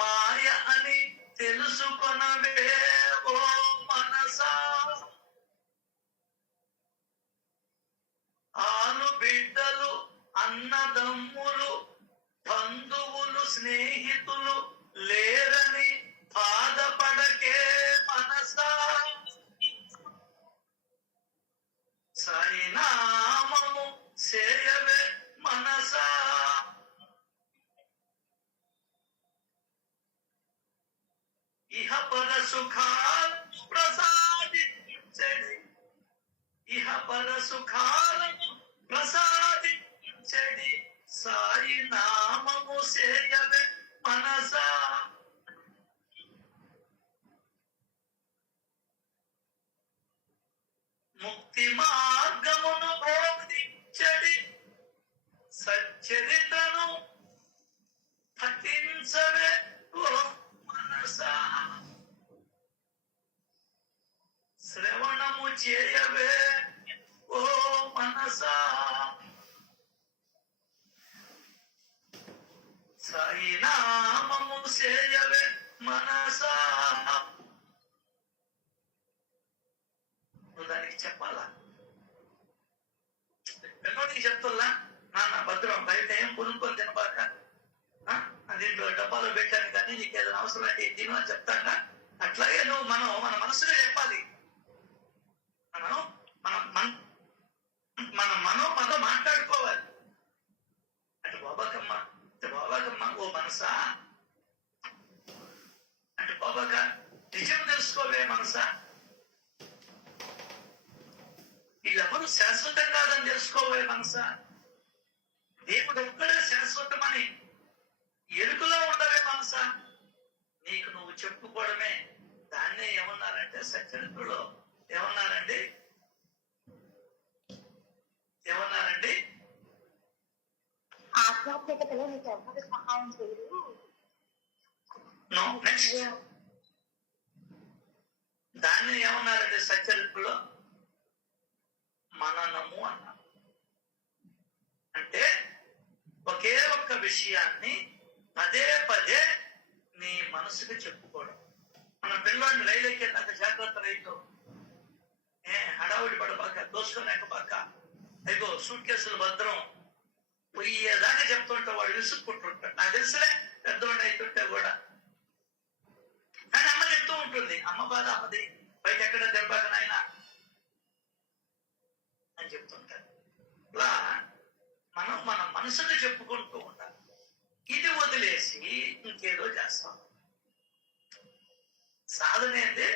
మాయ అని తెలుసుకొనవే ఓ మనసా. ఆరు బిడ్డలు అన్నదమ్ములు బంధువులు స్నేహితులు లేరని బాధపడకే మనసా. సాయి నామము సేయవే మనసా. ఇహ పర సుఖాలు ప్రసాదించడి, ఇహ పర సుఖాలను ప్రసాదించడి సాయి నామము సేయవే మనసా. ముక్తి మార్గమును బోధించడి సచ్చరితను పఠించవే ఓ మనసా. శ్రవణము చేయవే ఓ మనసా. సాయి నామము సేయవే మనసా. నువ్వు దానికి చెప్పాలా? పిల్లడికి చెప్తున్నా, నాన్న భద్రం బయట ఏం కొనుక్కొని తినబాక, అది డబ్బాలో పెట్టాను కానీ నీకు ఏదైనా అవసరం అయితే తిను అని చెప్తాగా. అట్లాగే నువ్వు మన మనసులో చెప్పాలి. మనతో మాట్లాడుకోవాలి. అటు బాబాకమ్మ ఓ మనసా, అటు బాబాక నిజం తెలుసుకోవే మనసా. వీళ్ళెవరు శాశ్వతం కాదని తెలుసుకోవే మనసా. దేవుడు ఒక్కడే శాశ్వతమని ఎరుకలో ఉండవే మనసా. నీకు నువ్వు చెప్పుకోవడమే. దాన్నే ఏమన్నారంటే సచరిత్రలో ఏమన్నారండి ఆధ్యాత్మికతలో నీకు ఎవరు సహాయం చేయరు. దాన్ని ఏమన్నారంటే సచరిత్రలో మననము అన్నారు. అంటే ఒకే ఒక్క విషయాన్ని పదే పదే నీ మనసుకు చెప్పుకోవడం. మన పిల్లవాడిని రైలు ఎక్కేదాకా జాగ్రత్త, రైలు హడావుడి పడబాక, దోసుకొని ఎక్కబాక, అయ్యో సూట్ కేసులు భద్రం, పోయేదాకా చెప్తుంటే వాడు విసుక్కుంటుంటాడు. నాకు తెలుసులే పెద్దవాడిని అవుతుంటే కూడా. కానీ అమ్మ చెప్తూ ఉంటుంది, అమ్మ బాధ అమ్మది, బయట ఎక్కడ దెబ్బక నాయన అని చెప్తుంటారు. ఇలా మనం మన మనసుకు చెప్పుకుంటూ ఉండాలి. ఇది వదిలేసి ఇంకేదో చేస్తాం. సాధన ఏంటి?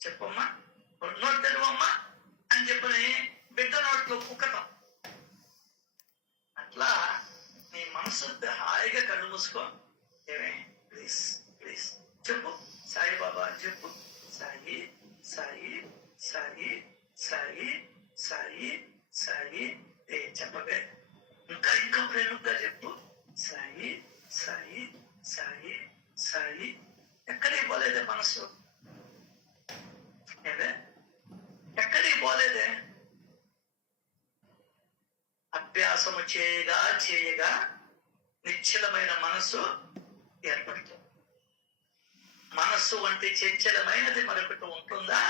చెప్పమ్మా, నోట్ తెరువమ్మా అని చెప్పని బిడ్డ నోట్లో కుక్కటం. అట్లా నీ మనసు హాయిగా కళ్ళు మూసుకో. ఏమే ప్లీజ్ ప్లీజ్ చెప్పు, సాయిబాబా అని చెప్పు. సాయి సాయి సాయి సాయి సాయి సాయి. చెప్పకే, ఇంకా ఇంకా ప్రేమగా చెప్పు. సాయి సాయి సాయి సాయి. ఎక్కడికి పోలేదే మనసు, ఏదే ఎక్కడికి పోలేదే. అభ్యాసము చేయగా చేయగా నిశ్చలమైన మనసు ఏర్పడుతుంది. మనస్సు వంటి చంచలమైనది మరొకటి ఉంటుందా?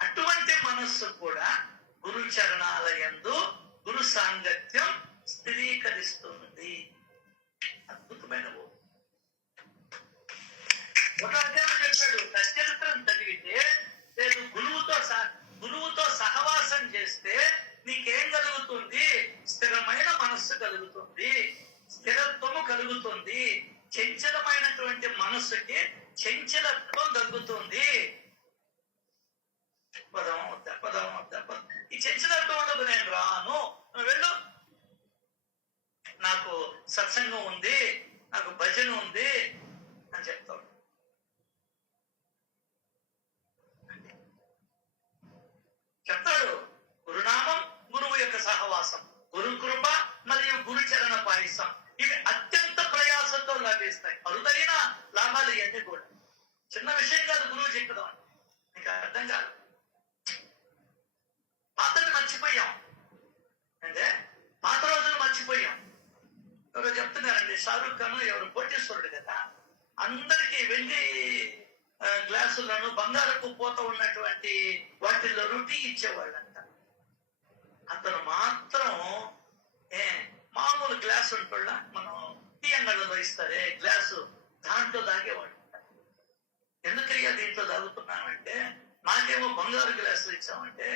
అటువంటి మనస్సు కూడా గురు చరణాలయందు గురు సాంగత్యం స్థిరీకరిస్తుంది. అద్భుతమైన ఒక అధ్యాయం చెప్పాడు. సచరిత్రం చదివితే లేదు గురువుతో సహవాసం చేస్తే నీకేం కలుగుతుంది? స్థిరమైన మనస్సు కలుగుతుంది, స్థిరత్వము కలుగుతుంది. చంచలమైనటువంటి మనస్సుకి చంచలత్వం తగ్గుతుంది. ఈ చంచలత్వం ఉండదు. నేను రాను, వెళ్ళు, నాకు సత్సంగం ఉంది, నాకు భజన ఉంది అని చెప్తాడు. చెప్తాడు గురునామం, గురువు యొక్క సహవాసం, గురు కృప మరియు గురు చరణ పాయసం. ఇవి అత్యంత ప్రయాసంతో లభిస్తాయి. అరుదైన లాభాలు ఇవన్నీ కూడా. చిన్న విషయం కాదు గురువు చెప్పడం. నీకు అర్థం కాదు. పాతను మర్చిపోయాం అంటే పాత రోజులు మర్చిపోయాం. ఎవరో చెప్తున్నారండి, షారూక్ ఖాన్ ఎవరు కోటేశ్వరుడు కదా, అందరికీ వెండి గ్లాసులను బంగారపు పూత ఉన్నటువంటి వాటిల్లో రుటి ఇచ్చేవాళ్ళంట. అతను మాత్రం మామూలు గ్లాసు ఉంటుండ, మనం టీ అంగళ్ళలో ఇస్తారే గ్లాసు, దాంట్లో తాగేవాడు. ఎందుకయ్యా దీంట్లో తాగుతున్నానంటే, నాకేమో బంగారు గ్లాసులు ఇచ్చామంటే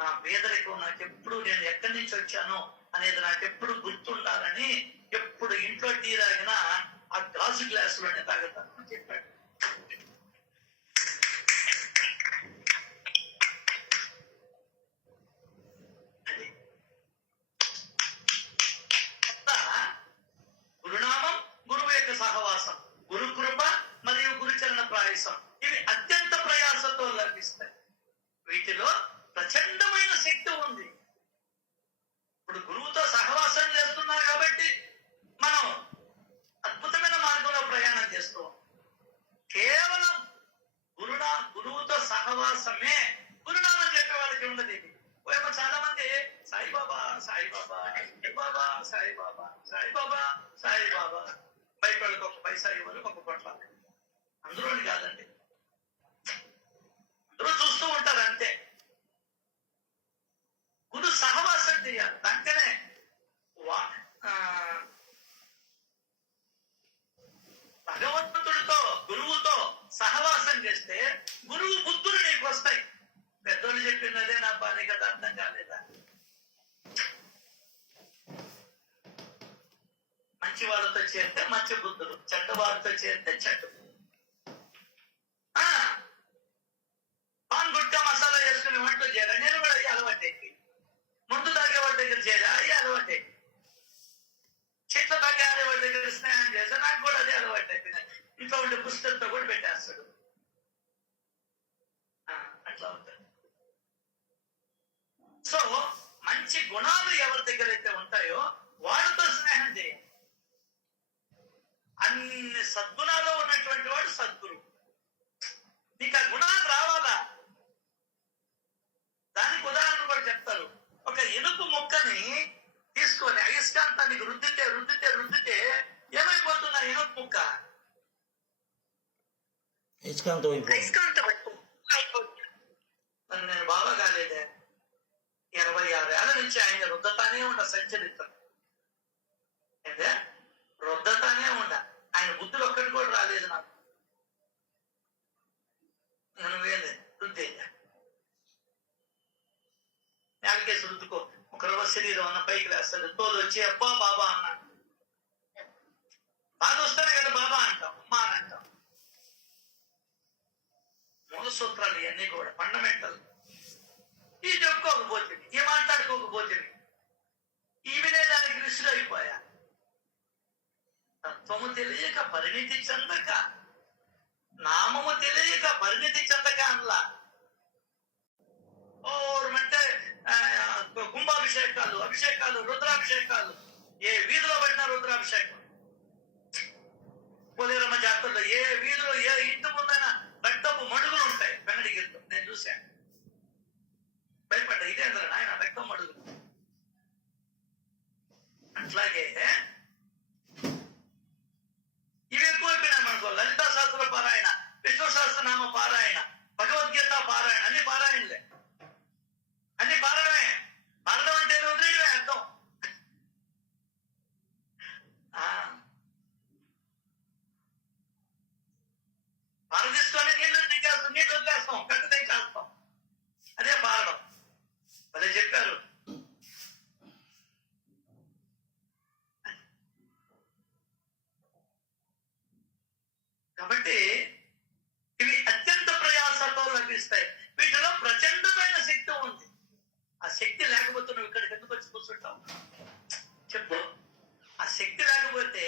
నా పేదరికం నాకెప్పుడు, నేను ఎక్కడి నుంచి వచ్చాను అనేది నాకెప్పుడు గుర్తుండాలని ఎప్పుడు ఇంట్లో టీ తాగినా ఆ గాజు గ్లాసులోనే తాగుతాను అని చెప్పాడు. గురునామం, గురువు యొక్క సహవాసం, గురు కృప మరియు గురుచరణ ప్రాయసం ఇవి అత్యంత ప్రయాసంతో లభిస్తాయి. వీటిలో ప్రచండమైన శక్తి ఉంది. ఇప్పుడు గురువుతో సహవాసం చేస్తున్నారు కాబట్టి మనం అద్భుతమైన మార్గంలో ప్రయాణం చేస్తాం. కేవలం గురువుతో సహవాసమే గురునామం చెప్పే వాళ్ళకి ఉండదు. ఇది చాలా మంది సాయిబాబా సాయిబాబా సాయిబాబా సాయిబాబా సాయిబాబా సాయిబాబా, బయట వాళ్ళకి ఒక పైసా ఇవ్వాలి, ఒక పొట్ల. అందరూ కాదండి, అందరూ చూస్తూ ఉంటారు అంతే. గురు సహవాసం చేయాలి. దాంట్లోనే భగవంతుడితో గురువుతో సహవాసం చేస్తే గురువు బుద్ధులు నీకు వస్తాయి. పెద్దోళ్ళు చెప్పినదే నా పని కదా, అర్థం కాలేదా? మంచి వాళ్ళతో చేరితే మంచి బుద్ధులు, చెడ్డ వాళ్ళతో చేరితే చెడ్డ. పాన్ గుట్కా మసాలా వేసుకునే వంటలు చేరా, నేను కూడా అయ్యి అలవాటైంది. ముందు తాగే వాడి దగ్గర చేరా, అయ్యి అలవాటైంది. చెట్ల తాగే ఆడే వాడి దగ్గర స్నేహం చేస్తే నాకు కూడా అదే అలవాటు అయిపోయింది. ఇంట్లో ఉండే పుస్తకంతో కూడా పెట్టేస్తాడు. అట్లా ఉంటుంది. సో మంచి గుణాలు ఎవరి దగ్గర అయితే ఉంటాయో వాళ్ళతో స్నేహం చేయాలి. అన్ని సద్గుణాలు ఉన్నటువంటి వాడు సద్గురు. నీకు ఆ గుణాలు రావాలా? దానికి ఉదాహరణ కూడా చెప్తారు. ఒక ఇనుపు ముక్కని తీసుకొని అయస్కాంతానికి రుద్దితే రుద్దితే రుద్దితే ఏమైపోతున్నా ఇనుపు ముక్క? మరి నేను బాగా కాలేదే, 26 ఏళ్ల నుంచి ఆయన రుద్దతానే ఉండ సంచరితం. అయితే రుద్దతానే ఉండ. ఆయన బుద్ధులు ఒక్కటి కూడా రాలేదు నాకు. నేను వేలే రుద్దే. నాకు నాకేసి రుద్దుకో, ఒక రోజు శరీరం అన్న పైకి లేస్తుంది, తోలు వచ్చి అబ్బా బాబా అన్నాడు. బాధ వస్తేనే కదా బాబా అంటాం, అమ్మా అని అంటాం. మూల సూత్రాలు ఇవన్నీ కూడా ఫండమెంటల్. ఈ చెప్పుకోకపోతే, ఈ మాట్లాడుకోకపోతే, ఈ వినేదానికి విసుగు అయిపోయా. తత్వము తెలియక పరిణితి చెందక, నామము తెలియక పరిణితి చెందక అనలా. అంటే కుంభాభిషేకాలు, అభిషేకాలు, రుద్రాభిషేకాలు, ఏ వీధిలో పెట్టినా రుద్రాభిషేకం. పోలేరమ్మ జాతరలో ఏ వీధిలో ఏ ఇంటి ముందైనా రక్తపు మడుగులు ఉంటాయి. వెంగడిగిరిలో నేను చూశాను, భయపడ్డా, ఇదేంద్ర నాయన రక్తం మడుగులు. అట్లాగే ఇవి ఎక్కువైపోయినాయి మనకు. లలితా శాస్త్ర పారాయణ, విష్ణు సహస్రనామ పారాయణ, భగవద్గీత పారాయణ, అన్ని పారాయణలే, అన్ని పారడమే. పారడం అంటే వదిలేయడమే అర్థం. పారదిస్తూనే నీళ్లు వదిలేస్తాం, కట్టు తెచ్చేస్తాం, అదే పారడం. అదే చెప్పారు. కాబట్టి ఇవి అత్యంత ప్రయాసతో లభిస్తాయి. వీటిలో ప్రచండమైన శక్తి ఉంది. ఆ శక్తి లేకపోతే నువ్వు ఇక్కడికి ఎందుకు వచ్చి కూర్చుంటావు చెప్పు? ఆ శక్తి లేకపోతే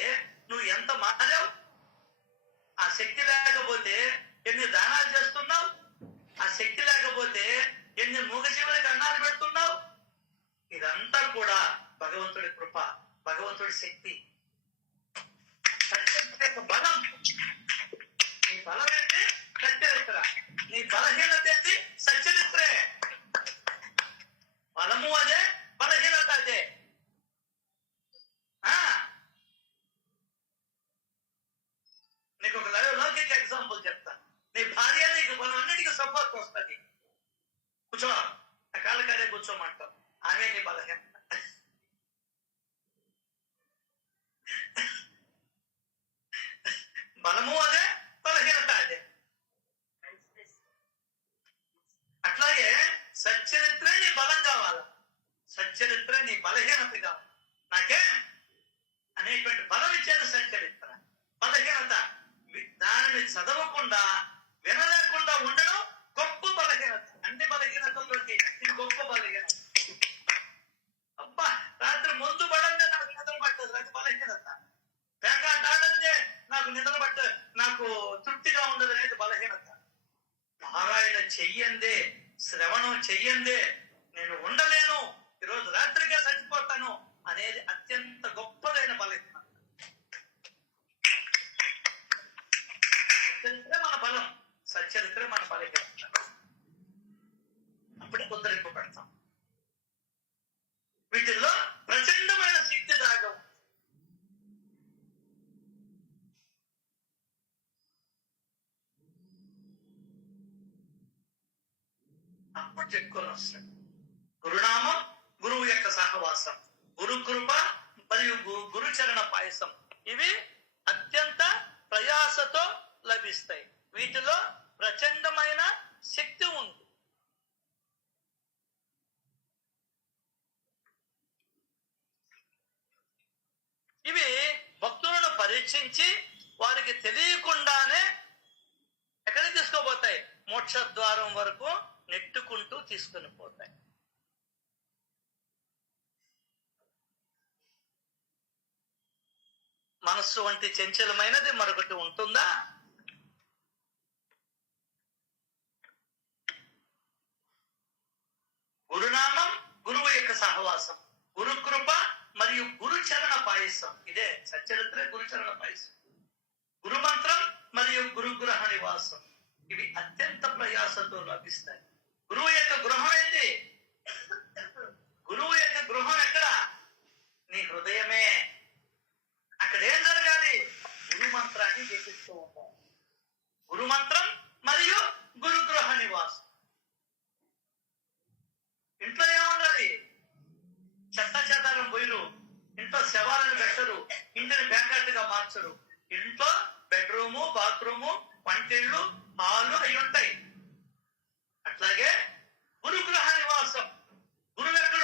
నువ్వు ఎంత మారావు? ఆ శక్తి లేకపోతే ఎన్ని దానాలు చేస్తున్నావు? ఆ శక్తి లేకపోతే ఎన్ని మూగజీవులకు అన్నాలు పెడుతున్నావు? ఇదంతా కూడా భగవంతుడి కృప, భగవంతుడి శక్తి, బలం. నీ బలం ఏంటి? సచ్చరిత్ర. నీ బలహీనత ఏంటి? సచ్చరిత్రే. బలము అదే, బలహీనత అదే. నీకు ఒక లౌకిక ఎగ్జాంపుల్ చెప్తాను. నీ భార్య నీకు అన్నిటికీ సపోర్ట్ వస్తుంది. కూర్చో, ఆ కాళ్ళ కాడే కూర్చోమంటావు, ఆమె నీ బలహీనత. బలము అదే, బలహీనత అదే. అట్లాగే సచ్చరిత్రే నీ బలం కావాలి, సచ్చరిత్రే నీ బలహీనత కావాలి. నాకే అనేటువంటి బలం ఇచ్చేది సచ్చరిత్ర. బలహీనత దానిని చదవకుండా వినలేకుండా ఉండడం గొప్ప బలహీనత. అన్ని బలహీనతల్లోకి ఇది గొప్ప బలహీనత. అబ్బా, రాత్రి ముందు పడందే నాకు నిద్ర పట్టదు, అది బలహీనత. పేకాట ఆడందే నాకు నిద్ర పట్టదు, నాకు తృప్తిగా ఉండదు అనేది బలహీనత. పారాయణ చెయ్యందే, శ్రవణం చెయ్యందే నేను ఉండలేను, ఈరోజు రాత్రిగా చచ్చిపోతాను అనేది అత్యంత గొప్పదైన బలహీనత. సచ్చరిత్రే మన బలం, సచ్చరిత్రే మన బలహీనత. అప్పుడే ఉద్ధరింపు పెడతాం. వీటిల్లో ప్రచండమైన శక్తి దాగం. అప్పుడు చెప్పుకొని వస్తాడు. గురునామం, గురువు యొక్క సహవాసం, గురు కృప మరియు గురుచరణ పాయసం, ఇవి అత్యంత ప్రయాసతో లభిస్తాయి. వీటిలో ప్రచండమైన శక్తి ఉంది. ఇవి భక్తులను పరీక్షించి వారికి తెలియకుండానే ఎక్కడికి తీసుకోబోతాయి? మోక్షద్వారం వరకు నెట్టుకుంటూ తీసుకుని పోతాయి. మనస్సు వంటి చంచలమైనది మరొకటి ఉంటుందా? గురునామం, గురువు యొక్క సహవాసం, గురు కృప మరియు గురుచరణ పాయసం, ఇదే సచ్చరిత్ర. గురుచరణ పాయసం, గురుమంత్రం మరియు గురుగ్రహ నివాసం, ఇవి అత్యంత ప్రయాసంతో లభిస్తాయి. గురువు యొక్క గృహం ఏంటి? గురువు యొక్క గృహం ఎక్కడ? నీ హృదయమే. అక్కడ ఏం జరగాలి? గురు మంత్రాన్ని జపిస్తూ ఉంటాం. గురు మంత్రం మరియు గురుగృహ నివాసం. ఇంట్లో ఏముండాలి? చెత్త చెదారం పోయిరు, ఇంట్లో శవాలను పెట్టరు, ఇంటిని బ్యాకట్టుగా మార్చరు. ఇంట్లో బెడ్రూము, బాత్రూము, వంటిళ్ళు, హాలు అవి ఉంటాయి. అట్లాగే గురుగృహ నివాసం. గురువు ఎక్కడ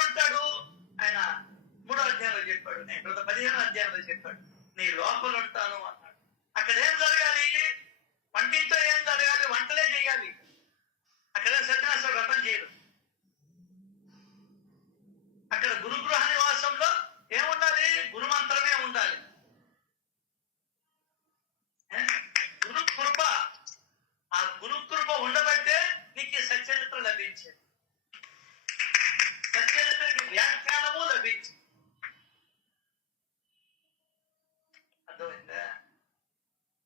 చెప్పాడు, నీ లోపల ఉంటాను అన్నాడు. అక్కడ ఏం జరగాలి? వంటింట్లో ఏం జరగాలి? వంటలే చేయాలి. అక్కడే సత్యనారాయణ వ్రతం చేయదు. అక్కడ గురుగృహ నివాసంలో ఏముండాలి? గురుమంత్రమే ఉండాలి. గురు కృప, ఆ గురు కృప ఉండబట్టే నీకు సచ్చరిత్ర లభించింది, సచ్చరిత్రకి వ్యాఖ్యానము లభించింది. అర్థమైందా?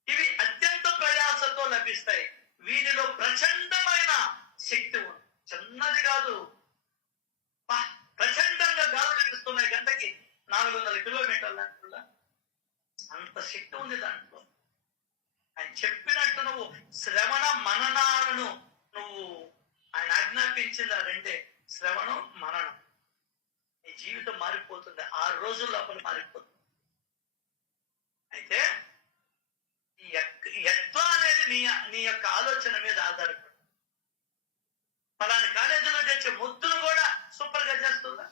ఇవి అత్యంత ప్రయాసతో లభిస్తాయి. వీటిలో ప్రచండమైన శక్తి ఉంది, చిన్నది కాదు. ప్రచండంగా గాలులు ఎదుస్తున్నాయి, గంటకి 400 కిలోమీటర్ల అంత శక్తి ఉంది దాంట్లో. ఆయన చెప్పినట్టు నువ్వు శ్రవణ మననాలను నువ్వు ఆయన ఆజ్ఞాపించింది ఆ రెండే, శ్రవణం మననం. నీ జీవితం మారిపోతుంది, 6 రోజుల లోపల మారిపోతుంది. అయితే ఎట్లా అనేది నీ యొక్క ఆలోచన మీద ఆధారపడి. ఫలాని కాలేజీలో తెచ్చే ముద్దును కూడా సూపర్ గా చేస్తుందా?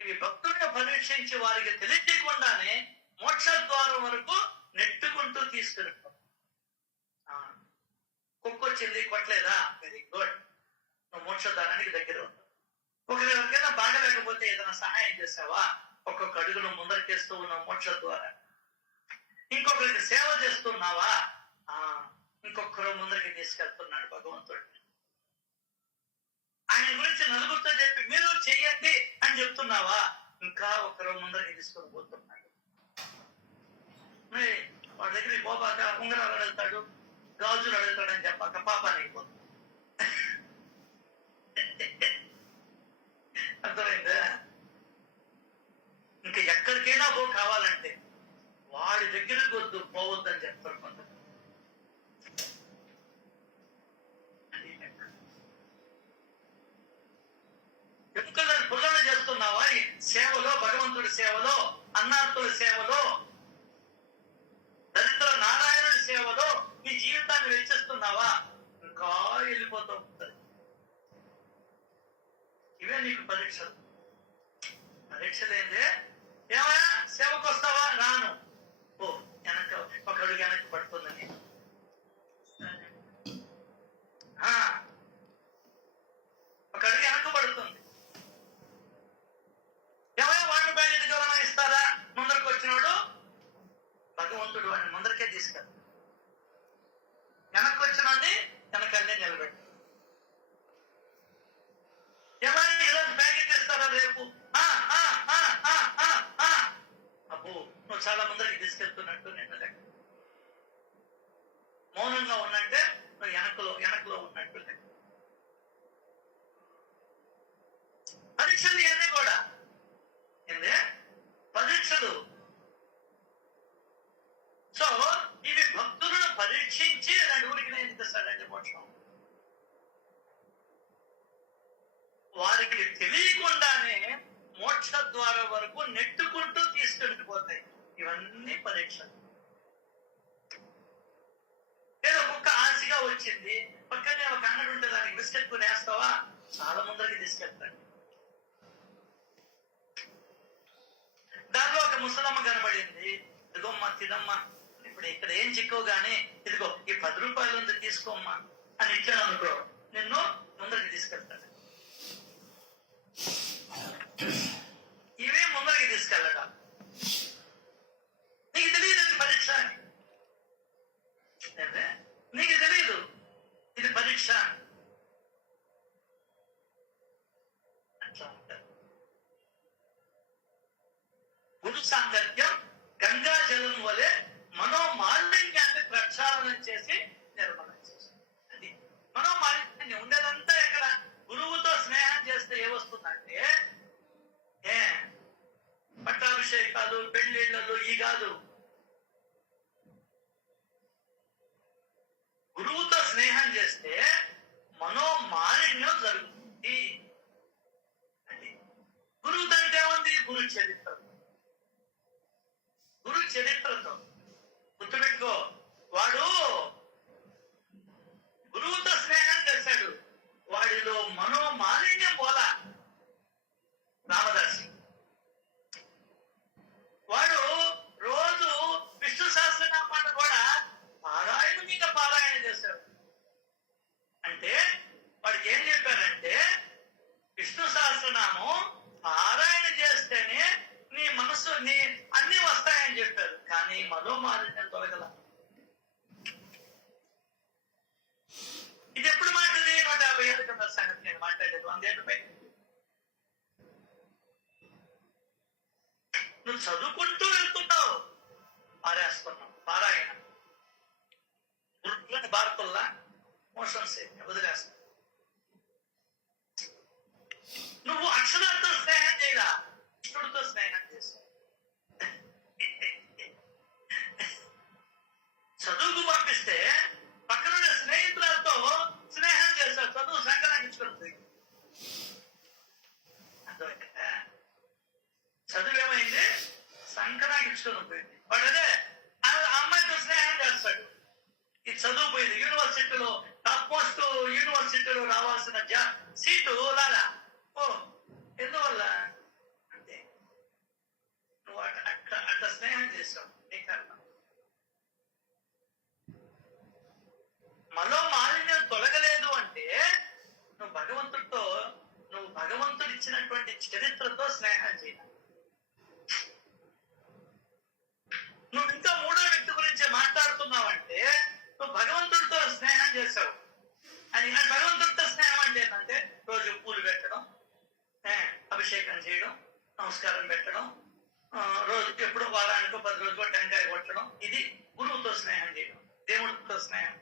ఇవి భక్తుడిని పరీక్షించి వారికి తెలియకుండానే మోక్ష ద్వారం వరకు నెట్టుకుంటూ తీసుకెళ్తాం. కుక్కొచ్చింది, కొట్టలేదా? వెరీ గుడ్, నువ్వు మోక్షద్వారానికి దగ్గర ఉంటావు. ఒకరికైనా బాగలేకపోతే ఏదైనా సహాయం చేసావా? ఒక్కొక్క అడుగును ముందరికేస్తూ ఉన్నావు మోక్ష ద్వారా. ఇంకొకరికి సేవ చేస్తున్నావా? ఇంకొకరు ముందరికి తీసుకెళ్తున్నాడు భగవంతుడు. ఆయన గురించి నలుగురితో చెప్పి మీరు చెయ్యండి అని చెప్తున్నావా? ఇంకా ఒకరు ముందరికి తీసుకొని పోతున్నాడు. వాడి దగ్గర పోబాక ఉంగరాలు అడుగుతాడు, గాజులు అడుగుతాడు అని చెప్పాక పాపానికి పోతుంది. అర్థమైందా? ఇంకా ఎక్కడికైనా కావాలంటే వాడి దగ్గరికి వద్దు, పోవద్దని చెప్తారు కొంతమంది. ఎముకలను పుల్లన చేస్తున్నావా ఈ సేవలో, భగవంతుడి సేవలో, అన్నార్థుల సేవలో, దరిద్ర నారాయణుడి సేవలో నీ జీవితాన్ని వెచ్చిస్తున్నావా? ఇంకా వెళ్ళిపోతూ ఉంటుంది. ఇవే నీకు పరీక్షలు. పరీక్షలేందే? ఏమయ్యా సేవకు వస్తావా? రాను. ఓ వెనక ఒక అడుగు వెనక్కి పడుతుందని. ఒక అడుగు వెనక్కి పడుతుంది. ఏమయ్యా వాటర్ ప్యాకెట్ గమనం ఇస్తారా? ముందరికి వచ్చినోడు భగవంతుడు అని ముందరికే తీసుకెళ్తాడు. వెనక్కి వచ్చినోడిని వెనకల్లే నిలబెట్టు. ఏమైనా ఈరోజు ప్యాకెట్ ఇస్తారా రేపు? అబ్బో నువ్వు చాలా ముందరికి తీసుకెళ్తున్నట్టు నేను లెక్క. మౌనంగా ఉన్నట్టే నువ్వు వెనకలో ఉన్నట్టు లెక్క. పరీక్షలు ఏది కూడా ఏందే పరీక్షలు. సో ఇవి భక్తులను పరీక్షించి నడువురికి నేను ఇస్తాడండి మోక్షం. వారికి తెలియకుండానే మోక్ష ద్వారం వరకు నెట్టుకుంటూ తీసుకెళ్ళిపోతాయి. ఇవన్నీ పరీక్షలు. ఏదో కుక్క ఆశగా వచ్చింది, పక్కనే ఒక అంగడి ఉంటే దానికి బిస్కెట్ కొనేస్తావా? చాలా ముందరికి తీసుకెళ్తాడు. దానిలో ఒక ముసలమ్మ కనబడింది, ఇదిగోమ్మా తినమ్మా, ఇప్పుడు ఇక్కడ ఏం చిక్కవు గానీ ఇదిగో ఈ 10 రూపాయలు ఉంది తీసుకోమ్మా అని ఇచ్చాను అనుకో, నిన్ను ముందరికి తీసుకెళ్తాడు. ఇవే ముందరికి తీసుకెళ్ళడం. నీకు తెలియదు ఇది పరీక్ష అని. నీకు తెలియదు ఇది పరీక్ష అని. అట్లా ఉంటారు. గురు సాంగత్యం గంగా జలం వలె మనోమాలిన్యాన్ని ప్రక్షాళనం చేసి నిర్మలం చేసి, అది మనోమాలిన్యం ఉండేదంతా ఎక్కడ? గురువుతో స్నేహం చేస్తే ఏమొస్తుందంటే పట్టాభిషేకాలు, పెళ్లిళ్లలో ఈ కాదు. గురువుతో స్నేహం చేస్తే మనోమాలిన్యం జరుగుతుంది. అది గురువుతో అంటే ఏముంది? గురు చరిత్ర. గురు చరిత్రతో గుర్తుపెట్టుకో. వాడు గురువుతో స్నేహం చేశాడు, వాడిలో మనోమాలిన్యం పోలా. 100 ఏళ్ళ పైన. నువ్వు చదువుకుంటూ వెళ్తున్నావు, పారేస్తున్నావు, పారాయణ గురుకులని భారతుల్లా మోషన్ వదిలేస్తావు. నువ్వు అక్షరాలతో స్నేహం చేయరా, కృష్ణుడితో స్నేహం చేస్తావు. చదువుకు పంపిస్తే పక్కనున్న స్నేహితులతో స్నేహం చేస్తావు, చదువు సంకరాకించుకుంటుంది. అర్థమైందా? చదువు ఏమైంది, సంకరాకించుకుని పోయింది. వాడు అదే ఆ అమ్మాయితో స్నేహం చేస్తాడు. ఈ చదువు పోయింది. యూనివర్సిటీలో టాప్ మోస్ట్ యూనివర్సిటీలో రావాల్సిన సీటు రాలా. ఓ ఎందువల్ల అంటే నువ్వు అట్లా స్నేహం చేస్తావు. నీ కారణం మనలో మాలిన్యం తొలగలేదు అంటే నువ్వు భగవంతుడు ఇచ్చినటువంటి చరిత్రతో స్నేహం చేయాలి. నువ్వు ఇంకా మూడో వ్యక్తి గురించి మాట్లాడుతున్నావంటే నువ్వు భగవంతుడితో స్నేహం చేసావు అని. భగవంతుడితో స్నేహం అంటే ఏంటంటే రోజు పూలు పెట్టడం, అభిషేకం చేయడం, నమస్కారం పెట్టడం, రోజు ఎప్పుడో వారానికో 10 రోజుకో టెంకాయ కొట్టడం. ఇది గురువుతో స్నేహం చేయడం, దేవుడితో స్నేహం.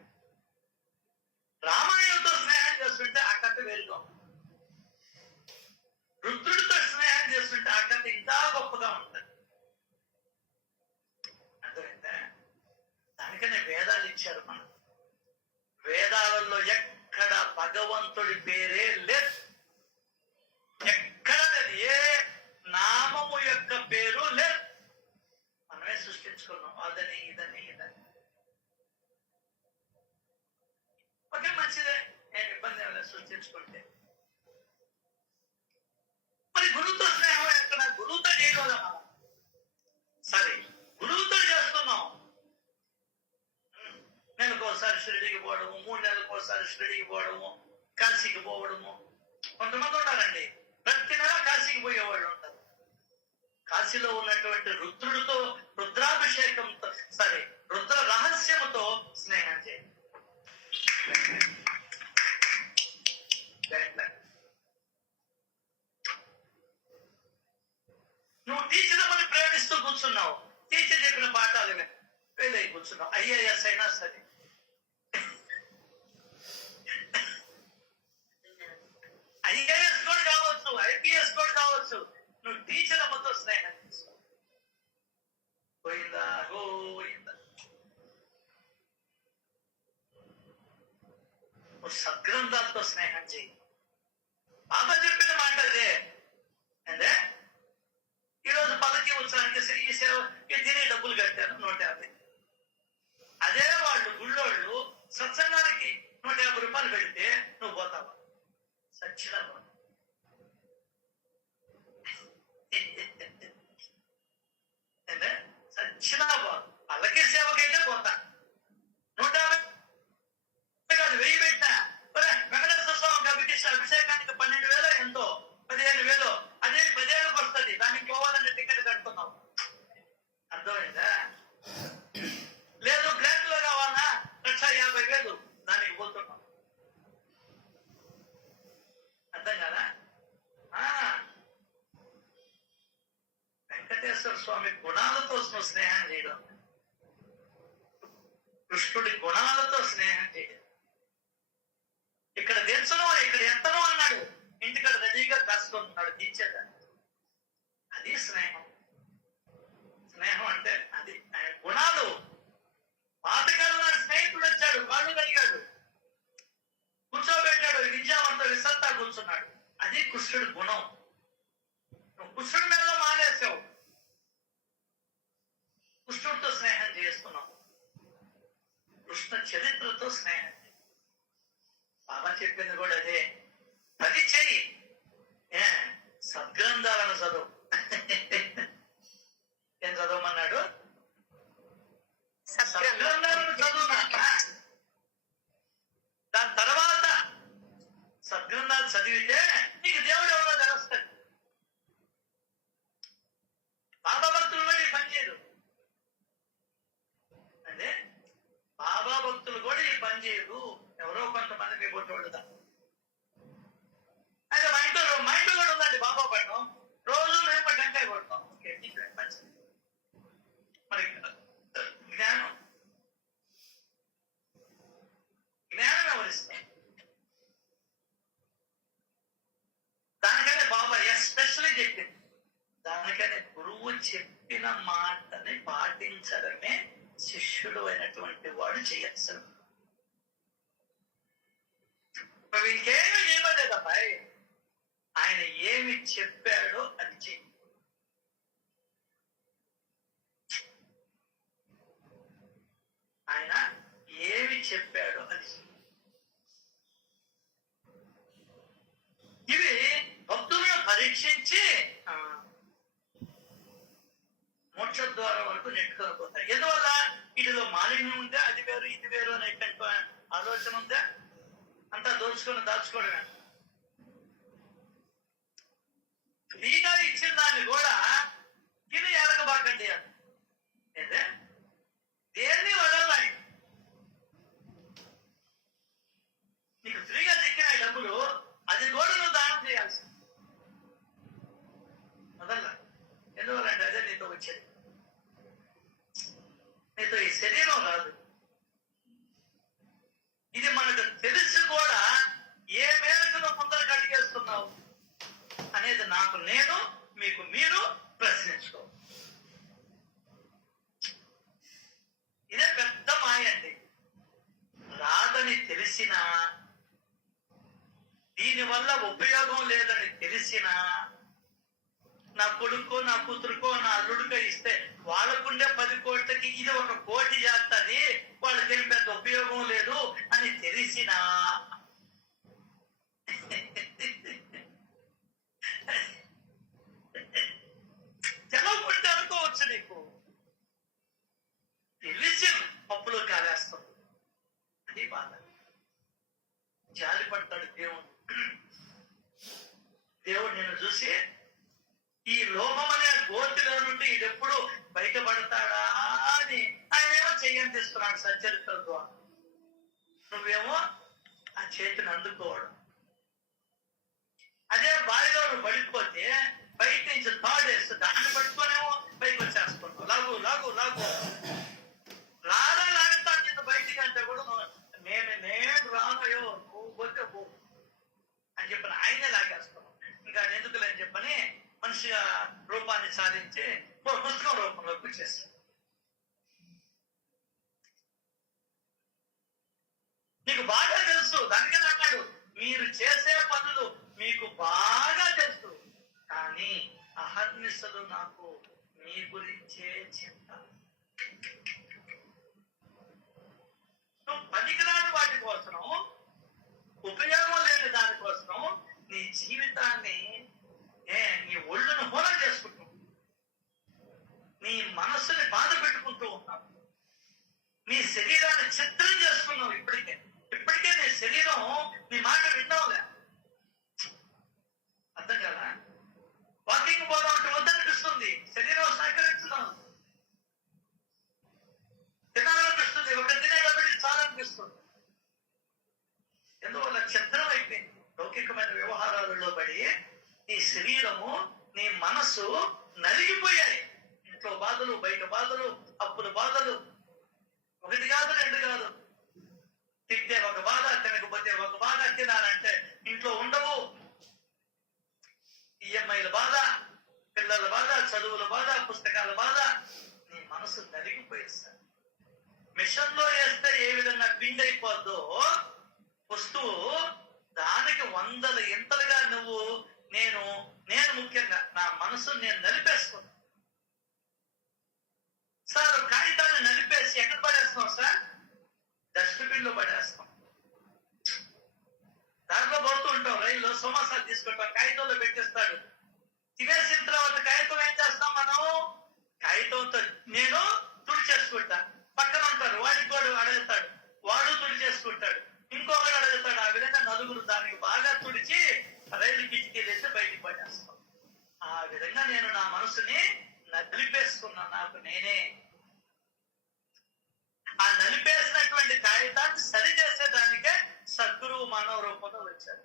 రామాయణంతో స్నేహం చేస్తుంటే ఆ కథ వేరుగా, రుద్రుడితో స్నేహం చేస్తుంటే ఆ కథ ఇంకా గొప్పగా ఉంటుంది. అర్థమైందా? దానికనే వేదాలు ఇచ్చారు మనం. వేదాలలో ఎక్కడ భగవంతుడి పేరే లేదు, ఎక్కడ లేదు, ఏ నామము యొక్క పేరు లేదు. మనమే సృష్టించుకున్నాం అదని ఇదని ఇదని. ఓకే, మంచిదే, నేను ఇబ్బంది ఏమైనా సృష్టించుకుంటే. మరి గురువుతో స్నేహం ఎక్కడ? గురువుతో చేయగలదా మనం? సరే, గురువుతో చేస్తున్నాం. నెలకోసారి షిరిడికి పోవడము, 3 నెలలకోసారి షిరిడికి పోవడము, కాశీకి పోవడము. కొంతమంది ఉన్నారండి ప్రతి నెల కాశీకి పోయేవాళ్ళు ఉంటారు. కాశీలో ఉన్నటువంటి రుద్రుడితో, రుద్రాభిషేకంతో, సరే రుద్ర రహస్యముతో స్నేహం చేయండి. నువ్వు టీచర్ అని ప్రేమిస్తూ కూర్చున్నావు, టీచర్ చెప్పిన పాఠాలు ఫెయిల్ అయి కూర్చున్నావు. IAS అయినా సరే, IAS కూడా కావచ్చు, IPS కూడా కావచ్చు, నువ్వు టీచర్ అమ్మతో స్నేహం చేసుకో. పోయిందా? పోయిందా? నువ్వు సద్గ్రంథాలతో స్నేహం చేయి. బాబా చెప్పిన మాట అదే. అంటే ఈరోజు పల్లకి ఉత్సవానికి ఈ సేవ తిని డబ్బులు కట్టాను 150. అదే వాళ్ళు గుళ్ళోళ్ళు సత్సంగానికి 150 రూపాయలు పెడితే నువ్వు పోతావా? సచ్చినా పోతావు. సచ్చినా పోదు. పల్లకి సేవకైతే పోతా. 150 కాదు, 1000 పెట్టినా వెంకటేశ్వర స్వామి అభిషేకానికి 12,000 ఎంతో, 15,000. అదే 10 ఏళ్ళకి వస్తుంది. దానికి పోవాలంటే టికెట్ కట్టుకున్నావు. అర్థమైందా? లేదు బ్లాక్ లో కావాలా 1,50,000 దానికి పోతున్నావు. అర్థం కదా? వెంకటేశ్వర స్వామి గుణాలతో స్నేహం చేయడం, కృష్ణుడి గుణాలతో స్నేహం చేయడం. ఇక్కడ తెచ్చను, ఇక్కడ ఎత్తను అన్నాడు, ఇంటికాడ రెడీగా కాసుకుంటున్నాడు తీర్చేదాన్ని. అది స్నేహం. స్నేహం అంటే అది గుణాలు. పాతకాలంలో స్నేహితుడు వచ్చాడు, కాళ్ళు కడిగాడు, కూర్చోబెట్టాడు, విద్యావంత విసంతా కూర్చున్నాడు. అది కృష్ణుడి గుణం. నువ్వు కృష్ణుడి మీద మానేసావు, కృష్ణుడితో స్నేహం చేస్తున్నావు. కృష్ణ చరిత్రతో స్నేహం. బాబా చెప్పింది కూడా అదే. అది చెయ్యి, సద్గ్రంథాలను చదువు. ఏం చదవమన్నాడు? సద్గ్రంథాలను చదువునాక దాని తర్వాత సద్గ్రంథాలు చదివితే నీకు దేవుడు ఎవరో తెలుస్తాడు. బాబా భక్తులు కూడా ఈ పని చేయరు. అంటే బాబా భక్తులు కూడా ఈ పని చేయరు. ఎవరో కొంతమంది మీ బొట్టు వండుతా. అదే బాబా పడడం, రోజు మేము టెంకాయ కొడతాం. ఓకే, మంచిది. మరి జ్ఞానం జ్ఞానం ఎవరిస్తాం? దానికనే బాబా ఎస్పెషల్లీ చెప్పింది, దానికనే గురువు చెప్పిన మాటని పాటించడమే శిష్యుడు అయినటువంటి వాడు చేయొచ్చు. నువ్వు ఇంకేమీ చేయలేదబ్బాయి, ఆయన ఏమి చెప్పాడో అది చెయ్యి. ఆయన ఏమి చెప్పాడో అది చెయ్యి. ఇవి భక్తులను పరీక్షించి మోక్ష ద్వారం వరకు నెట్టుకొని పోతాయి. ఎందువల్ల? వీటిలో మాలిన్యం ఉందా, అది వేరు ఇది వేరు అనేటువంటి ఆలోచన ఉందా, అంతా దాచుకోవడమే. ఫ్రీగా ఇచ్చిన దాన్ని కూడా ఇది ఎరగబాకండి అంటే దేన్ని వదలాయి. నీకు ఫ్రీగా దక్కిన డబ్బులు అది కూడా నువ్వు దానం చేయాల్సి వదల్లా. ఎందువల్లంటే అదే నీతో వచ్చేది, నీతో ఈ శరీరం రాదు. ఇది మనకు తెలిసి కూడా ఏ మేరకు నువ్వు ముందర కడిగేస్తున్నావు అనేది నాకు నేను, మీకు మీరు ప్రశ్నించుకో. ఇదే పెద్ద మాయ అండి. రాదని తెలిసినా, దీనివల్ల ఉపయోగం లేదని తెలిసినా, నా కొడుకో నా కూతురుకో నా అల్లుడికో ఇస్తే వాళ్ళకుండే 10 కోట్లకి ఇది 1 కోటి చేస్తుంది, వాళ్ళకేం పెద్ద ఉపయోగం లేదు అని తెలిసినా తెలవకుంటే అనుకోవచ్చు, నీకు తెలిసి పప్పులో కాలేస్తుంది. అది బాధ. జాలి పడతాడు దేవుడు. దేవుడు నేను చూసి ఈ లోపం అనే గోతిలో నుండి ఇదెప్పుడు బయటపడతాడా అని ఆయనేమో చెయ్యని తీస్తున్నాడు సచ్చరిత్ర ద్వారా. నువ్వేమో ఆ చేతిని అందుకోవడం. అదే బావిలో నువ్వు పడిపోతే బయట నుంచి తాడేస్తే దాన్ని పట్టుకోనేమో పైకి వచ్చేస్తున్నావు. లాగు లాగు లాగు లాగుతా కింద బయటికి అంటే కూడా నేను రానయో నువ్వు పోతే పో అని చెప్పని ఆయనే లాగేస్తున్నావు. ఇంకా ఎందుకులే అని చెప్పని మనిషిగా రూపాన్ని సాధించి పుస్తకం రూపంలోకి వచ్చేస్తాడు. నీకు బాగా తెలుసు, దానికని అన్నాడు మీరు చేసే పనులు మీకు బాగా తెలుసు, కానీ అహర్నిశలు నాకు మీ గురించే చింత. నువ్వు పనికిరాని వాటి కోసం, ఉపయోగం లేని దానికోసం నీ జీవితాన్ని, నీ ఒళ్ళును హోనం చేసుకుంటూ, నీ మనస్సుని బాధ పెట్టుకుంటూ ఉన్నావు. నీ శరీరాన్ని చిత్రం చేసుకున్నావు. ఇప్పటికే నీ శరీరం నీ మాట విన్నావులే. అర్థం కదా? వాకింగ్ పోదాం అంటే వద్దనిపిస్తుంది, శరీరం సహకరించున్నావు. తినాలనిపిస్తుంది, ఒక తినేటప్పుడు చాలనిపిస్తుంది. ఎందువల్ల చిత్రం అయిపోయింది. లౌకికమైన వ్యవహారాలలో పడి నీ శరీరము, నీ మనసు నలిగిపోయాయి. ఇంట్లో బాధలు, బయట బాధలు, అప్పుల బాధలు, 1 కాదు 2 కాదు. తింటే ఒక బాధ, తినకపోతే ఒక బాధ, తినాలంటే ఇంట్లో ఉండవు. ఈఎంఐల బాధ, పిల్లల బాధ, చదువుల బాధ, పుస్తకాల బాధ. నీ మనసు నలిగిపోయేస్తాడు. మిషన్ లో వేస్తే ఏ విధంగా పిండి అయిపోద్దో వస్తువు, దానికి 100 ఇంతలుగా నువ్వు నేను ముఖ్యంగా నా మనసు నేను నలిపేసుకున్నా. సార్ కాగితాన్ని నలిపేసి ఎక్కడ పడేస్తాం సార్? డస్ట్బిన్ లో పడేస్తాం. దాంట్లో పడుతూ ఉంటాం. రైల్లో సమోసాలు తీసుకుంటాం, కాగితంలో పెట్టేస్తాడు. తినేసిన తర్వాత కాగితం ఏం చేస్తాం మనం? కాగితంతో నేను తుడిచేసుకుంటా. పక్కన ఉంటారు, వాడికి కూడా అడుగుతాడు, వాడు తుడిచేసుకుంటాడు, ఇంకొకరు అడుగుతాడు. ఆ విధంగా నలుగురు దానికి బాగా తుడిచి రైలు కిటికీ వేసి బయటికి పడేస్తాం. ఆ విధంగా నేను నా మనసుని నలిపేసుకున్నా. నాకు నేనే ఆ నలిపేసినటువంటి కాగితాన్ని సరి చేసేదానికే సద్గురువు మానవ రూపంలో వచ్చారు.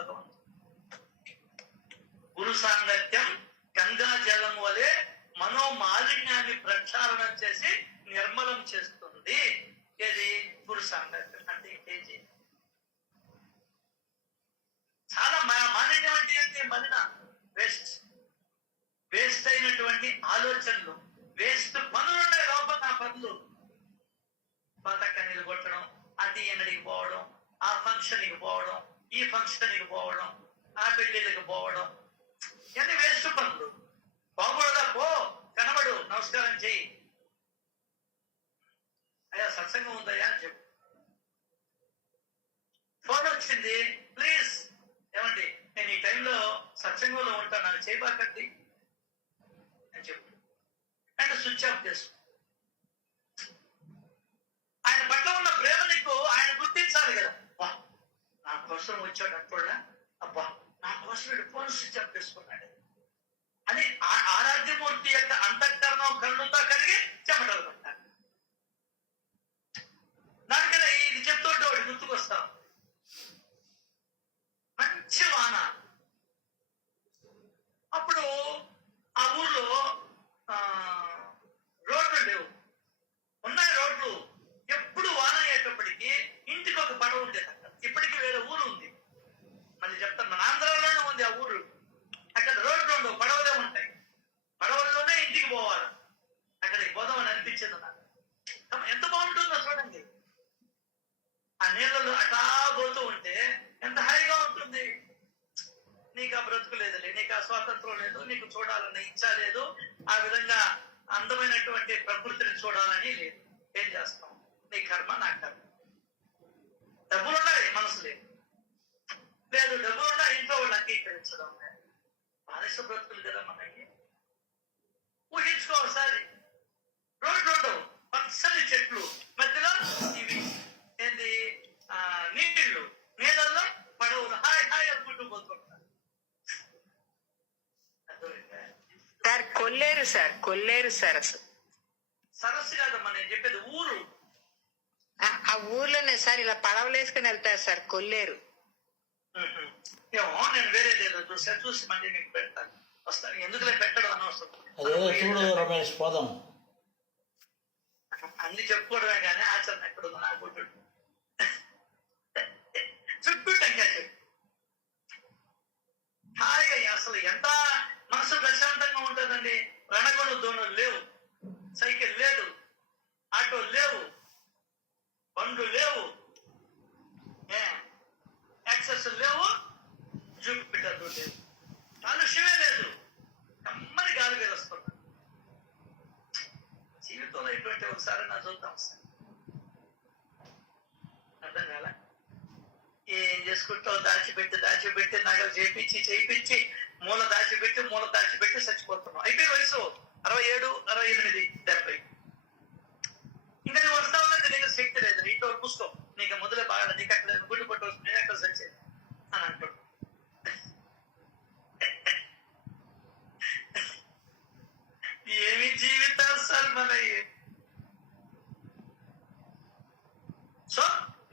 భగవంతుడు. గురు సాంగత్యం గంగా జలం వలె మనోమాలిన్యాన్ని ప్రక్షాళనం చేసి నిర్మలం చేస్తుంది. ఏది? గురు సాంగత్యం అంటే ఇంకేజీ. చాలా మాలిన్యం అంటే ఏంటి? మలిన, వేస్ట్, వేస్ట్ అయినటువంటి ఆలోచనలు, వేస్ట్ పనులు ఉన్నాయి లోపల. ఆ పనులు బతకనిలు కొట్టడం, అది ఎన్నడికి పోవడం, ఆ ఫంక్షన్కి పోవడం, ఈ ఫంక్షన్కి పోవడం, ఆ పెళ్లిళ్ళకి పోవడం, ఇవన్నీ వేస్ట్ పనులు. పోకూడదా? పో, కనబడు, నమస్కారం చెయ్యి. అయ్యా సత్సంగం ఉందయ్యా అని చెప్పు. ఫోన్ వచ్చింది, ప్లీజ్ ఏమండి నేను ఈ టైంలో సత్సంగంలో ఉంటాను, నన్ను చేయబాకండి అని చెప్పు. అంటే స్విచ్ ఆఫ్ చేసుకో. ఆయన పట్ల ఉన్న ప్రేమ నీకు ఆయన గుర్తించాలి కదా. అబ్బా నా కోసం వచ్చాడు అంటున్నా, అబ్బా నా కోసం వీడు ఫోన్ స్విచ్ ఆఫ్ చేసుకున్నాడు అని ఆరాధ్యమూర్తి యొక్క అంతఃకరణం కళ్ళుతో కలిగి చెమటలు పట్టాలి. దానికన్నా ఇది చెప్తుంటే వాడు గుర్తుకొస్తాం. మంచి వాన. అప్పుడు ఆ ఊర్లో రోడ్లు లేవు, ఉన్నాయి రోడ్లు. ఎప్పుడు వాన అయ్యేటప్పటికి ఇంటికి ఒక పడవ ఉండేది అక్కడ. ఇప్పటికీ వేరే ఊరు ఉంది, మళ్ళీ చెప్తాను, మన ఆంధ్రాలోనే ఉంది ఆ ఊరు. అక్కడ రోడ్లు ఉండవు, పడవలే ఉంటాయి. పడవల్లోనే ఇంటికి పోవాలి. అక్కడికి పోదామని అనిపించింది నాకు. ఎంత బాగుంటుందో చూడండి. ఆ నీళ్ళలో అటా పోతూ ఉంటే ఎంత హాయిగా ఉంటుంది. నీకు ఆ బ్రతుకు లేదులే, నీకు ఆ స్వాతంత్రం లేదు, నీకు చూడాలన్న ఇచ్చ లేదు, ఆ విధంగా అందమైనటువంటి ప్రకృతిని చూడాలని లేదు. ఏం చేస్తాం? నీ కర్మ, నా కర్మ. డబ్బులున్నాయి, మనసు లేదు. లేదు డబ్బులున్నా ఇంట్లో వాళ్ళు అంగీకరించడం. బానిస బ్రతుకులు కదా మనకి. ఊహించుకో ఒకసారి, రోడ్లు ఉండవు, పచ్చని చెట్లు, మధ్యలో ఇవి ఏంది నీళ్ళు, నీళ్ళల్లో పడవలు హాయ్ హాయ్ అనుకుంటూ పోతుంటారు. సార్ కొల్లేరు సార్, కొల్లేరు సరస్సు. సరస్సు కాదమ్మా నేను చెప్పేది, ఊరు. ఆ ఊర్లోనే సార్ ఇలా పడవలు వేసుకుని వెళ్తారు సార్, కొల్లేరు. ఏమో నేను వేరే ఏదో చూసి మళ్ళీ మీకు పెడతాను, వస్తాను. ఎందుకులే పెట్టడం అనవసరం. చూడు రమేష్, పోదాం. అన్ని చెప్పుకోవడమే కానీ ఆచరణ ఎక్కడుందో నాకు చుట్టూ టెంకాయ చెప్పు. హాయిగా అసలు ఎంత మనసు ప్రశాంతంగా ఉంటుందండి. రణగొండ దోణులు లేవు, సైకిల్ లేదు, ఆటో లేవు, బండ్లు లేవు, యాక్సెస్ లేవు, జూపిటర్లు లేవు, కాలుష్యమే లేదు, కమ్మని గాలి వేదొస్తున్నా. జీవితంలో ఇటువంటి ఒకసారి నా చూద్దాం సార్. అర్థం కాల? ఏం చేసుకుంటావు? దాచిపెట్టి నగలు చేయించి మూల దాచిపెట్టి చచ్చిపోతున్నావు. అయిపోయి వయసు 67, 68, 70. ఇంకా నువ్వు వస్తా ఉన్నది, నీకు శక్తి లేదు, ఇంట్లో కూర్చో, నీకు మొదలే బాగా, నీకు అక్కడ గుడ్డు పట్టు వస్తుంది, నేను ఎక్కడ చచ్చేది అని అంటాడు. ఏమి జీవితాలు సార్ మనయ్యి. సో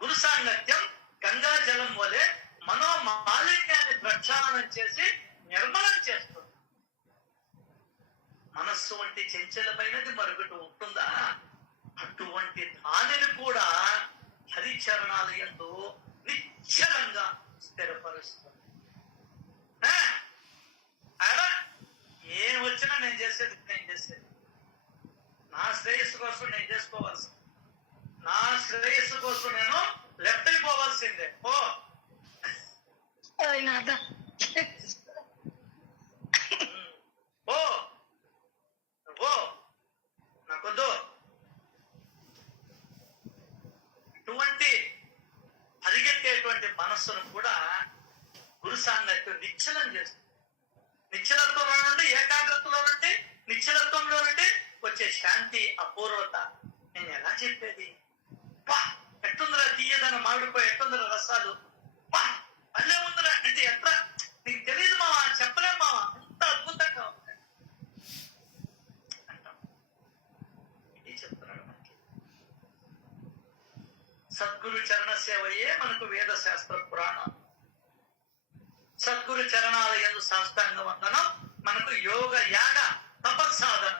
గురు సాంగత్యం గంగా జలం వలె మనోమాలిన్యాన్ని ప్రక్షాళనం చేసి నిర్మలం చేస్తుంది. మనస్సు వంటి చంచలమైనది మరొకటి ఉంటుందా? అటువంటి దానిని కూడా హరిచరణాలు యందు నిశ్చలంగా స్థిరపరుస్తుంది. ఏం వచ్చినా నేను చేసేది నా శ్రేయస్సు కోసం నేను చేసుకోవాల్సింది. నా శ్రేయస్సు కోసం నేను లెఫ్ట్ అయిపోవాల్సిందే. ఓ నాకొద్దు. ఇటువంటి పరిగెత్తేటువంటి మనస్సును కూడా గురు సాంగత్యం నిశ్చలం చేస్తుంది. నిశ్చలత్వంలో నుండి, ఏకాగ్రతలో నుండి, నిశ్చలత్వంలో నుండి వచ్చే శాంతి, అపూర్వత నేను ఎలా చెప్పేది? ఎట్టుందిరా తీయదన మామిడిపోయి, ఎట్టుందిరా రసాలు, అల్లే ఉందిరా అంటే ఎట్లా నీకు తెలియదు మావా, చెప్పలేము మావా, అంత అద్భుతంగా ఉంది అంటాం. ఇది చెప్తున్నాడు మనకి. సద్గురు చరణ సేవయే మనకు వేద శాస్త్ర పురాణం. సద్గురు చరణాల యందు సాష్టాంగ వందనం మనకు యోగ యాగ తపస్సాధనం.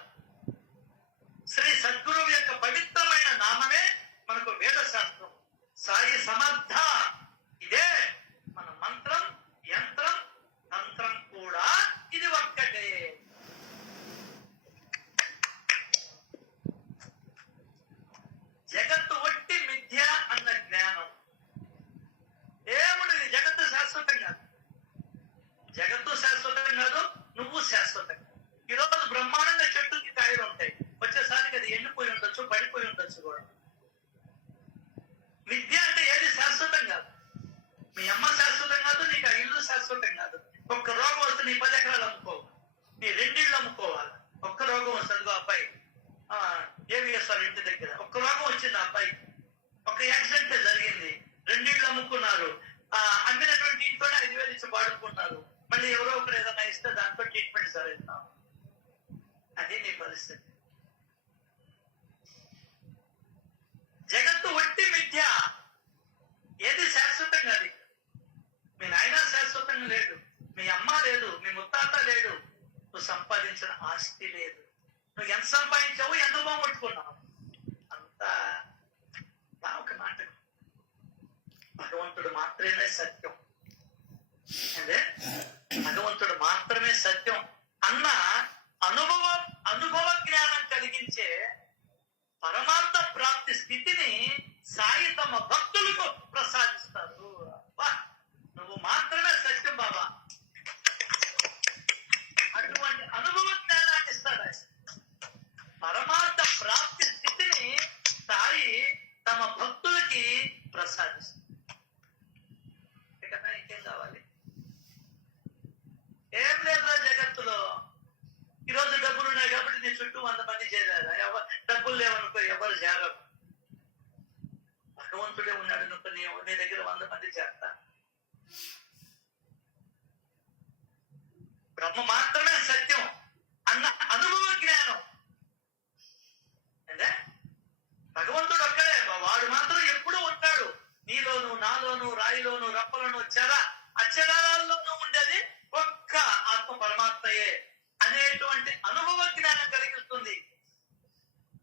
శ్రీ సద్గురువు యొక్క పవిత్రమైన నామమే మనకు వేద శాస్త్రం. సాయి సమర్థ ఇదే మన మంత్రం, యంత్రం, తంత్రం కూడా ఇది ఒక్కటే. జగత్తు ఒట్టి మిథ్య అన్న జ్ఞానం. ఏముండదు, జగత్తు శాశ్వతం కాదు. జగత్తు శాశ్వతం కాదు, నువ్వు శాశ్వతం. ఈరోజు బ్రహ్మాండంగా చెట్టుకి కాయలు ఉంటాయి, వచ్చేసరికి అది ఎండిపోయి ఉండొచ్చు, పడిపోయి ఉండొచ్చు కూడా. విద్య అంటే ఏది శాశ్వతం కాదు. మీ అమ్మ శాశ్వతం కాదు, నీకు ఆ ఇల్లు శాశ్వతం కాదు. ఒక్క రోగం వస్తే నీ 10 ఎకరాలు అమ్ముకోవాలి, నీ 2 ఇళ్ళు అమ్ముకోవాలి. ఒక్క రోగం వస్తుంది అబ్బాయి ఏవిఎస్ఆర్ ఇంటి దగ్గర, ఒక్క రోగం వచ్చింది ఆ అబ్బాయి, ఒక యాక్సిడెంట్ జరిగింది, 2 ఇళ్ళు అమ్ముకున్నారు. అమ్మినటువంటి ఇంట్లోనే 5,000 ఇచ్చి వాడుకున్నారు. మళ్ళీ ఎవరో ఒకరు ఏదైనా ఇస్తే దాంట్లో ట్రీట్మెంట్ సరిస్తాం. అది నీ పరిస్థితి. జగత్తు ఒట్టి మిథ్య, ఏది శాశ్వతం కాదు. మీ నాయన శాశ్వతంగా లేడు, మీ అమ్మ లేదు, మీ ముత్తాత లేడు, నువ్వు సంపాదించిన ఆస్తి లేదు. నువ్వు ఎంత సంపాదించావు, ఎంత బాగుపట్టుకున్నావు, అంతా ఒక నాటకం. భగవంతుడు మాత్రమే సత్యం. అదే భగవంతుడు మాత్రమే సత్యం అన్న అనుభవ జ్ఞానం కలిగించే పరమార్థ ప్రాప్తి స్థితిని సాయి తమ భక్తులకు ప్రసాదిస్తారు. నువ్వు మాత్రమే సత్యం బాబా, అటువంటి అనుభవ జ్ఞానాన్ని ఇస్తాడు. పరమార్థ ప్రాప్తి స్థితిని సాయి తమ భక్తులకి ప్రసాదిస్తారు. ఇకన్నా ఇంకేం కావాలి? ఏం లేదా జగత్తులో. ఈరోజు డబ్బులు ఉన్నాయి కాబట్టి నీ చుట్టూ 100 మంది చేరారు. డబ్బులు లేవనుకో ఎవరు చేరరు. భగవంతుడే ఉన్నాడు అనుకో నీ దగ్గర 100 మంది చేరతా. బ్రహ్మ మాత్రమే సత్యం అన్న అనుభవ జ్ఞానం. అంటే భగవంతుడు ఒక్కడే, వాడు మాత్రం ఎప్పుడూ ఉంటాడు. నీలోను, నాలోను, రాయిలోను, రప్పలను, అక్షరాల్లోనూ ఉండేది ఒక్క ఆత్మ పరమాత్మయే అనేటువంటి అనుభవ జ్ఞానం కలిగిస్తుంది.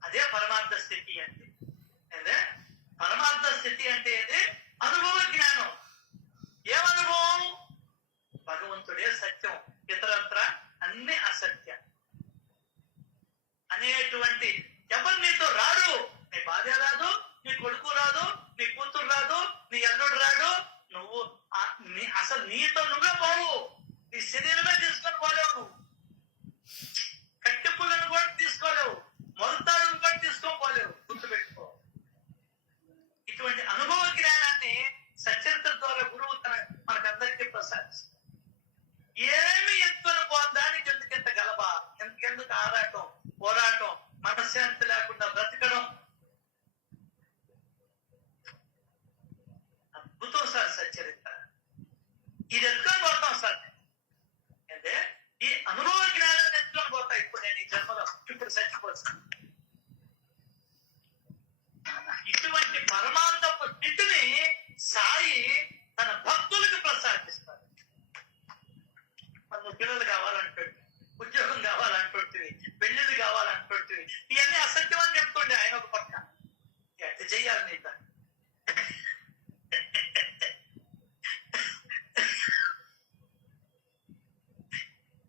అదే పరమార్థ స్థితి అంటే. అదే పరమార్థ స్థితి అంటే ఏది? అనుభవ జ్ఞానం. ఏమనుభవం? భగవంతుడే సత్యం, ఇతరత్ర అన్ని అసత్యం అనేటువంటి. ఎవరు నీతో రాడు, నీ భార్య రాదు, నీ కొడుకు రాదు, నీ కూతురు రాదు, నీ అల్లుడు రాడు. నువ్వు అసలు నీతో నువ్వే పోవు. నీ శరీరమే తీసుకొని పోలేవు. నువ్వు కట్టె పుల్లను కూడా తీసుకోలేవు, మొలతాడును కూడా తీసుకోపోలేవు. గుర్తుపెట్టుకో. ఇటువంటి అనుభవ జ్ఞానాన్ని సచరిత్ర ద్వారా గురువు మనకందరికీ ప్రసాదిస్తారు. ఏమి ఎత్తుకొని దానికి ఎందుకింత గలబ, ఎందుకెందుకు ఆరాటం, పోరాటం, మనశ్శాంతి లేకుండా బ్రతకడం. అద్భుతం సార్ సచరిత్ర. ఇది ఎత్తుకొని పోతాం సార్. అంటే ఈ అనుభవ జ్ఞానాన్ని ఎత్తుకొని పోతా. ఇప్పుడు నేను ఈ జన్మలో ఇప్పుడు చచ్చిపోతాను. ఇటువంటి పరమార్థపు స్థితిని సాయి తన భక్తులకు ప్రసాదిస్తాడు. మన పిల్లలు కావాలంటుంది, ఉద్యోగం కావాలంటుంది, పెళ్లిళ్ళు కావాలంటుంది. ఇవన్నీ అసత్యం అని చెప్తుండే ఆయన ఒక పక్క. ఎట్ట చెయ్యాలి నీత?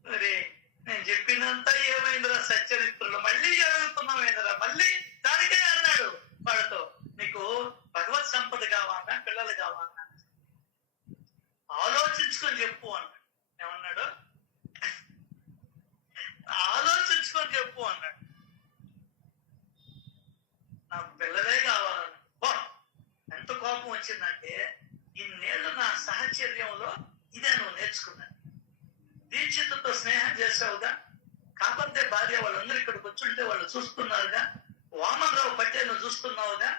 మరి నేను చెప్పినంత ఏమైందిరా సచ్చరిత్రలో, మళ్ళీ జరుగుతున్నామైందిరా, మళ్ళీ దానికే అన్నాడు వాడితో, నీకు భగవత్ సంపద కావాలన్నా, పిల్లలు కావాలన్నా ఆలోచించుకొని చెప్పు అన్నాడు. ఏమన్నాడు? ఆలోచించుకొని చెప్పు అన్నాడు. నాకు పిల్లలే కావాలన్నా. ఎంత కోపం వచ్చిందంటే, ఇన్నేళ్ళు నా సహచర్యంలో ఇదే నువ్వు నేర్చుకున్నాను. దీక్షితుతో స్నేహం చేసావుగా, కాకపోతే భార్య వాళ్ళందరూ ఇక్కడికి వచ్చుంటే వాళ్ళు చూస్తున్నారుగా, వామన్ రావు పటేల్ను చూస్తున్నావుగా,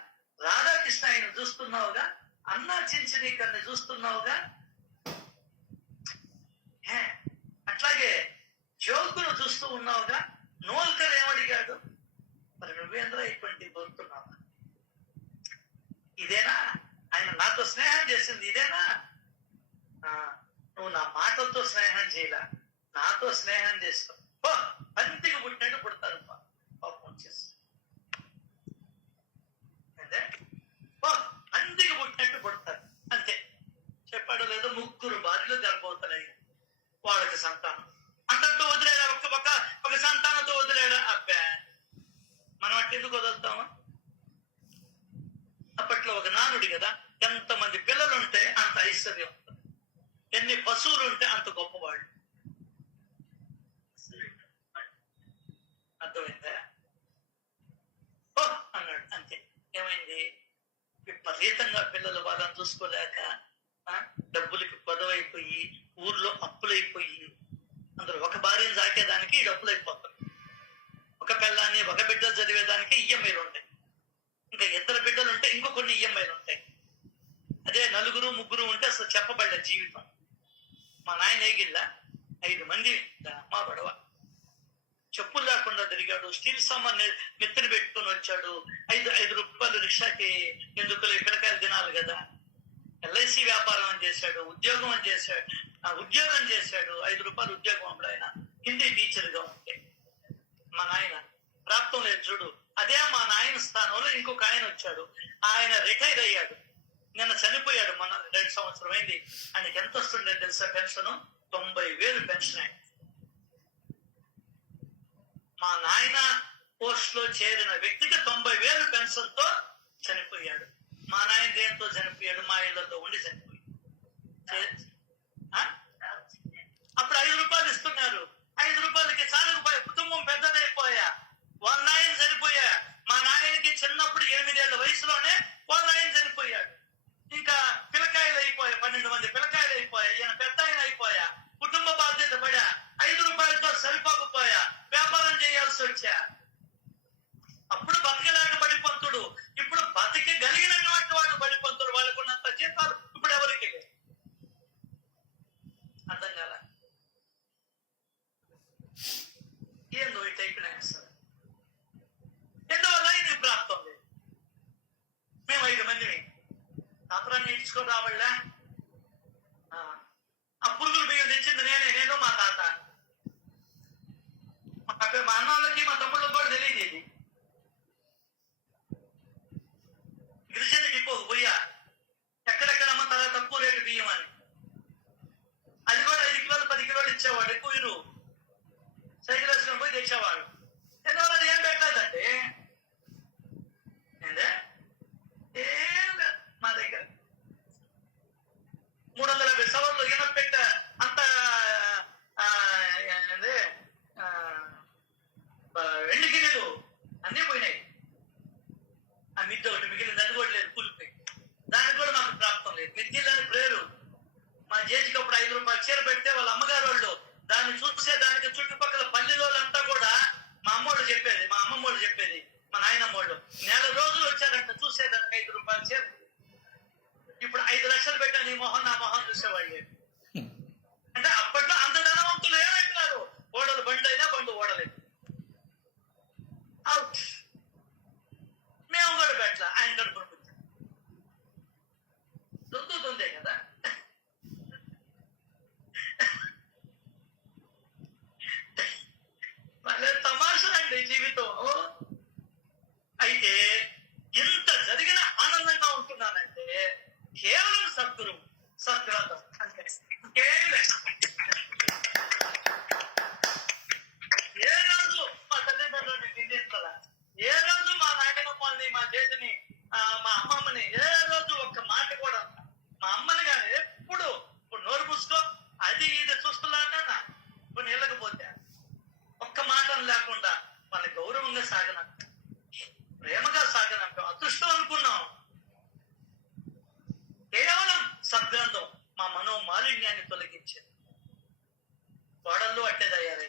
రాధాకృష్ణ ఆయన చూస్తున్నావుగా, అన్నా చించినీకర్ని చూస్తున్నావుగా, అట్లాగే జోకును చూస్తూ ఉన్నావుగా. నోల్కర్ ఏమడిగాడు? మరి నువ్వేంద్ర ఇటువంటి దొరుకుతున్నావా? ఇదేనా ఆయన నాతో స్నేహం చేసింది? ఇదేనా నువ్వు నా మాట ఎవరితో స్నేహం చేయాల, నాతో స్నేహం చేస్తాం. పందికి పుట్టినట్టు పుడతారు పాపం వచ్చేసి. అంటే పందికి పుట్టినట్టు పుడతారు అంతే. చెప్పాడో లేదో 3 భార్యలు గర్భవతులయ్యారు, వాళ్ళకి సంతానం అంతటితో వదిలేడా? ఒక సంతానంతో వదిలేడా? అబ్బా, మనం అట్టెందుకు వదులుతామా? అప్పట్లో ఒక నానుడి కదా, ఎంతమంది పిల్లలు ఉంటే అంత ఐశ్వర్యం, ఎన్ని పశువులు ఉంటే అంత గొప్పవాళ్ళు. అర్థమైందా? అన్నాడు అంతే. ఏమైంది? విపరీతంగా పిల్లలు వాళ్ళని చూసుకోలేక డబ్బులకి పొదవైపోయి, ఊర్లో అప్పులైపోయి, అందరూ ఒక భార్యను సాకేదానికి డబ్బులైపోతారు, ఒక పిల్లాన్ని ఒక బిడ్డలు చదివేదానికి ఈఎంఐలు ఉంటాయి, ఇంకా 2 బిడ్డలు ఉంటే ఇంకో కొన్ని ఈఎంఐలు ఉంటాయి. అదే 4, 3 ఉంటే అసలు చెప్పబడ్డ జీవితం. మా నాయన ఏగిళ్ళ 5 మంది మా గొడవ. చెప్పులు లేకుండా తిరిగాడు, స్టీల్ సామాన్ నెత్తిన పెట్టుకుని వచ్చాడు. 5 రూపాయలు రిక్షాకి ఎందుకు, పిల్లకాయలు తినాలి కదా. ఎల్ఐసి వ్యాపారం అని చేశాడు, ఉద్యోగం అని చేశాడు, ఉద్యోగం చేశాడు. 5 రూపాయలు ఉద్యోగం అప్పుడు ఆయన హిందీ టీచర్ గా ఉంటే. మా నాయన ప్రాప్తం లేదు చూడు. అదే మా నాయన స్థానంలో ఇంకొక ఆయన వచ్చాడు, ఆయన రిటైర్ అయ్యాడు, నిన్న చనిపోయాడు. మన 2 సంవత్సరం అయింది. ఆయనకి ఎంత వస్తుండే తెలుసా పెన్షన్? 90,000 పెన్షన్. ఆయన మా నాయన పోస్ట్ లో చేరిన వ్యక్తికి 90,000 పెన్షన్ తో చనిపోయాడు. మా నాయన దేంతో చనిపోయాడు? మా ఇళ్లతో ఉండి చనిపోయాడు. అప్పుడు 5 రూపాయలు ఇస్తున్నారు. 5 రూపాయలకి చాలకపోయా, కుటుంబం పెద్దదైపోయా. వాళ్ళ నాయన చనిపోయా. మా నాయనకి చిన్నప్పుడు 8 ఏళ్ల వయసులోనే వాళ్ళ నాయన చనిపోయాడు. ఇంకా పిల్లకాయలు అయిపోయా, 12 మంది పిల్లకాయలు అయిపోయా. ఈయన పెద్ద ఆయన అయిపోయా, కుటుంబ బాధ్యత పడా. 5 రూపాయలతో సరిపోకపోయా, వ్యాపారం చేయాల్సి వచ్చా. అప్పుడు బతకలేక బడిపంతుడు, ఇప్పుడు బతికి కలిగినటువంటి వాడు బడిపంతుడు. వాళ్ళకున్నంత జీతాలు ఇప్పుడు ఎవరికి లేదు. అర్థం కాల? ఏందో ఈ టైప్ సార్. ఎందువల్ల ఇది ప్రాప్తం లేదు. మేము 5 మందిని తాతరాన్ని నేర్చుకొని రావాళ్ళా? ఆ పురుగులు బియ్యం తెచ్చింది నేను మా తాత. మా అన్న వాళ్ళకి మా తమ్ముళ్ళకి కూడా తెలియదు ఇది. గిరిజన డిపోకు పోయా, ఎక్కడెక్కడ అమ్ముతారా తక్కువ రేటు బియ్యం అని. అది కూడా 5 కిలోలు 10 కిలోలు ఇచ్చేవాడు. ఎక్కువ ఇరు సైకిల్ వేసుకొని పోయి తెచ్చేవాడు. ఎందువల్ల అది ఏం పెట్టలేదంటే ఏం లేదు మా దగ్గర. 350 సవర్లు ఈయన పెట్ట అంత వెండి గిన్నెలు అన్నీ పోయినాయి. ఆ మిద్దె ఒకటి మిగిలింది, అది కూడా లేదు, కూలిపోయి. దానికి కూడా మాకు ప్రాప్తం లేదు. మిద్దెలని ప్రేరు. మా జేజికి అప్పుడు 5 రూపాయలు చీర పెడితే వాళ్ళ అమ్మగారు వాళ్ళు దాన్ని చూసేదానికి చుట్టుపక్కల పల్లెలోళ్ళంతా కూడా మా అమ్మోళ్ళు చెప్పేది, మా అమ్మమ్మోళ్ళు చెప్పేది, మా నాయనమ్మోళ్ళు 4 రోజులు వచ్చారంట చూసేదానికి 5 రూపాయలు చీర. ఇప్పుడు 5 లక్షలు పెట్టా నీ మొహం నా మొహం చూసేవాళ్ళు. అంటే అప్పట్లో అంత ధనవంతులు ఏమంటున్నారు? ఓడలు బండి అయినా బండు ఓడలేదు. అవుట్. మేము కూడా పెట్టలా, ఆయన కడుపును పుట్టాం. దొరుకుతుందే కదా. మళ్ళీ తమాషా అండి జీవితం. అయితే ఇంత జరిగిన ఆనందంగా ఉంటున్నానంటే కేవలం సద్గురు సద్గ్రంథం అంటే ఏ రోజు మా తల్లిదండ్రులని నిందించాల, ఏ రోజు మా నాయనమ్మల్ని, మా చేతిని, మా అమ్మమ్మని ఏ రోజు ఒక్క మాట కూడా, మా అమ్మని కానీ ఎప్పుడు ఇప్పుడు నోరు పూసుకో అది ఇది చూస్తున్నానా కొన్ని వెళ్ళకపోతే ఒక్క మాట లేకుండా మన గౌరవంగా సాగనంటాం, ప్రేమగా సాగనంటాం. అదృష్టం అనుకున్నాం. కేవలం సద్గ్రంథం మా మనోమాలిన్యాన్ని తొలగించింది. గోడల్లో అట్టేదయ్యారు.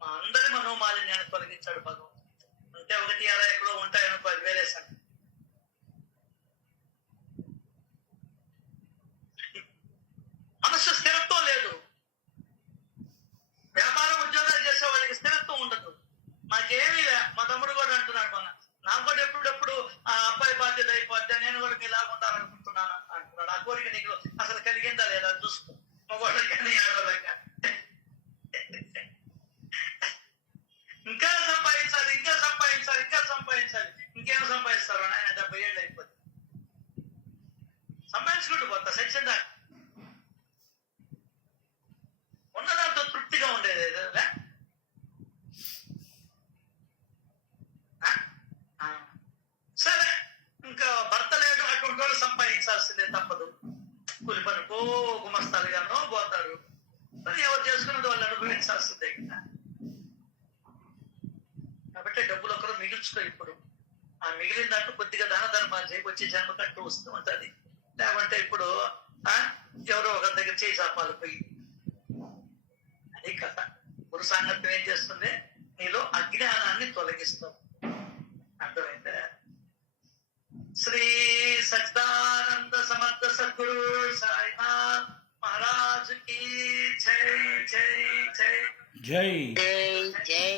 మా అందరి మనోమాలిన్యాన్ని తొలగించాడు భగవంతుడు. అంటే 1 అర ఎక్కడో ఉంటాయనుకో, అది వేరే సంగతి. మనసు స్థిరత్వం లేదు. వ్యాపారం ఉద్యోగాలు చేసే వాళ్ళకి స్థిరత్వం ఉండదు. మాకేమీ లే. మా తమ్ముడు కూడా అంటున్నాడు, మన నాకు కూడా ఎప్పుడెప్పుడు ఆ అబ్బాయి బాధ్యత అయిపోద్ది, నేను కూడా మీలాగా ఉండాలనుకుంటున్నాను అంటున్నాడు. ఆ కోరిక నీకు అసలు కలిగిందా లేదా చూసుకో. మగవాళ్ళకి కానీ గుమస్తాలుగానో పోతారు. మరి ఎవరు చేసుకున్నది వాళ్ళు అనుభవించాల్సిందే కదా. కాబట్టి డబ్బులు ఒకరు మిగిల్చుకో. ఇప్పుడు ఆ మిగిలిన దాంట్లో కొద్దిగా దాన ధర్మాలు చేయి, వచ్చే జన్మకంటూ వస్తూ ఉంటది. లేకుంటే ఇప్పుడు ఎవరో ఒకరి దగ్గర చేయి చాపాలు పోయి, అది కథ. గురు సాంగత్యం ఏం చేస్తుంది? నీలో అజ్ఞానాన్ని తొలగిస్తుంది. అర్థమైందా? శ్రీ సచ్చిదానంద సమర్థ సద్గురు సాయినాథ్ మహారాజ్ కి జై జై జై జై జై జై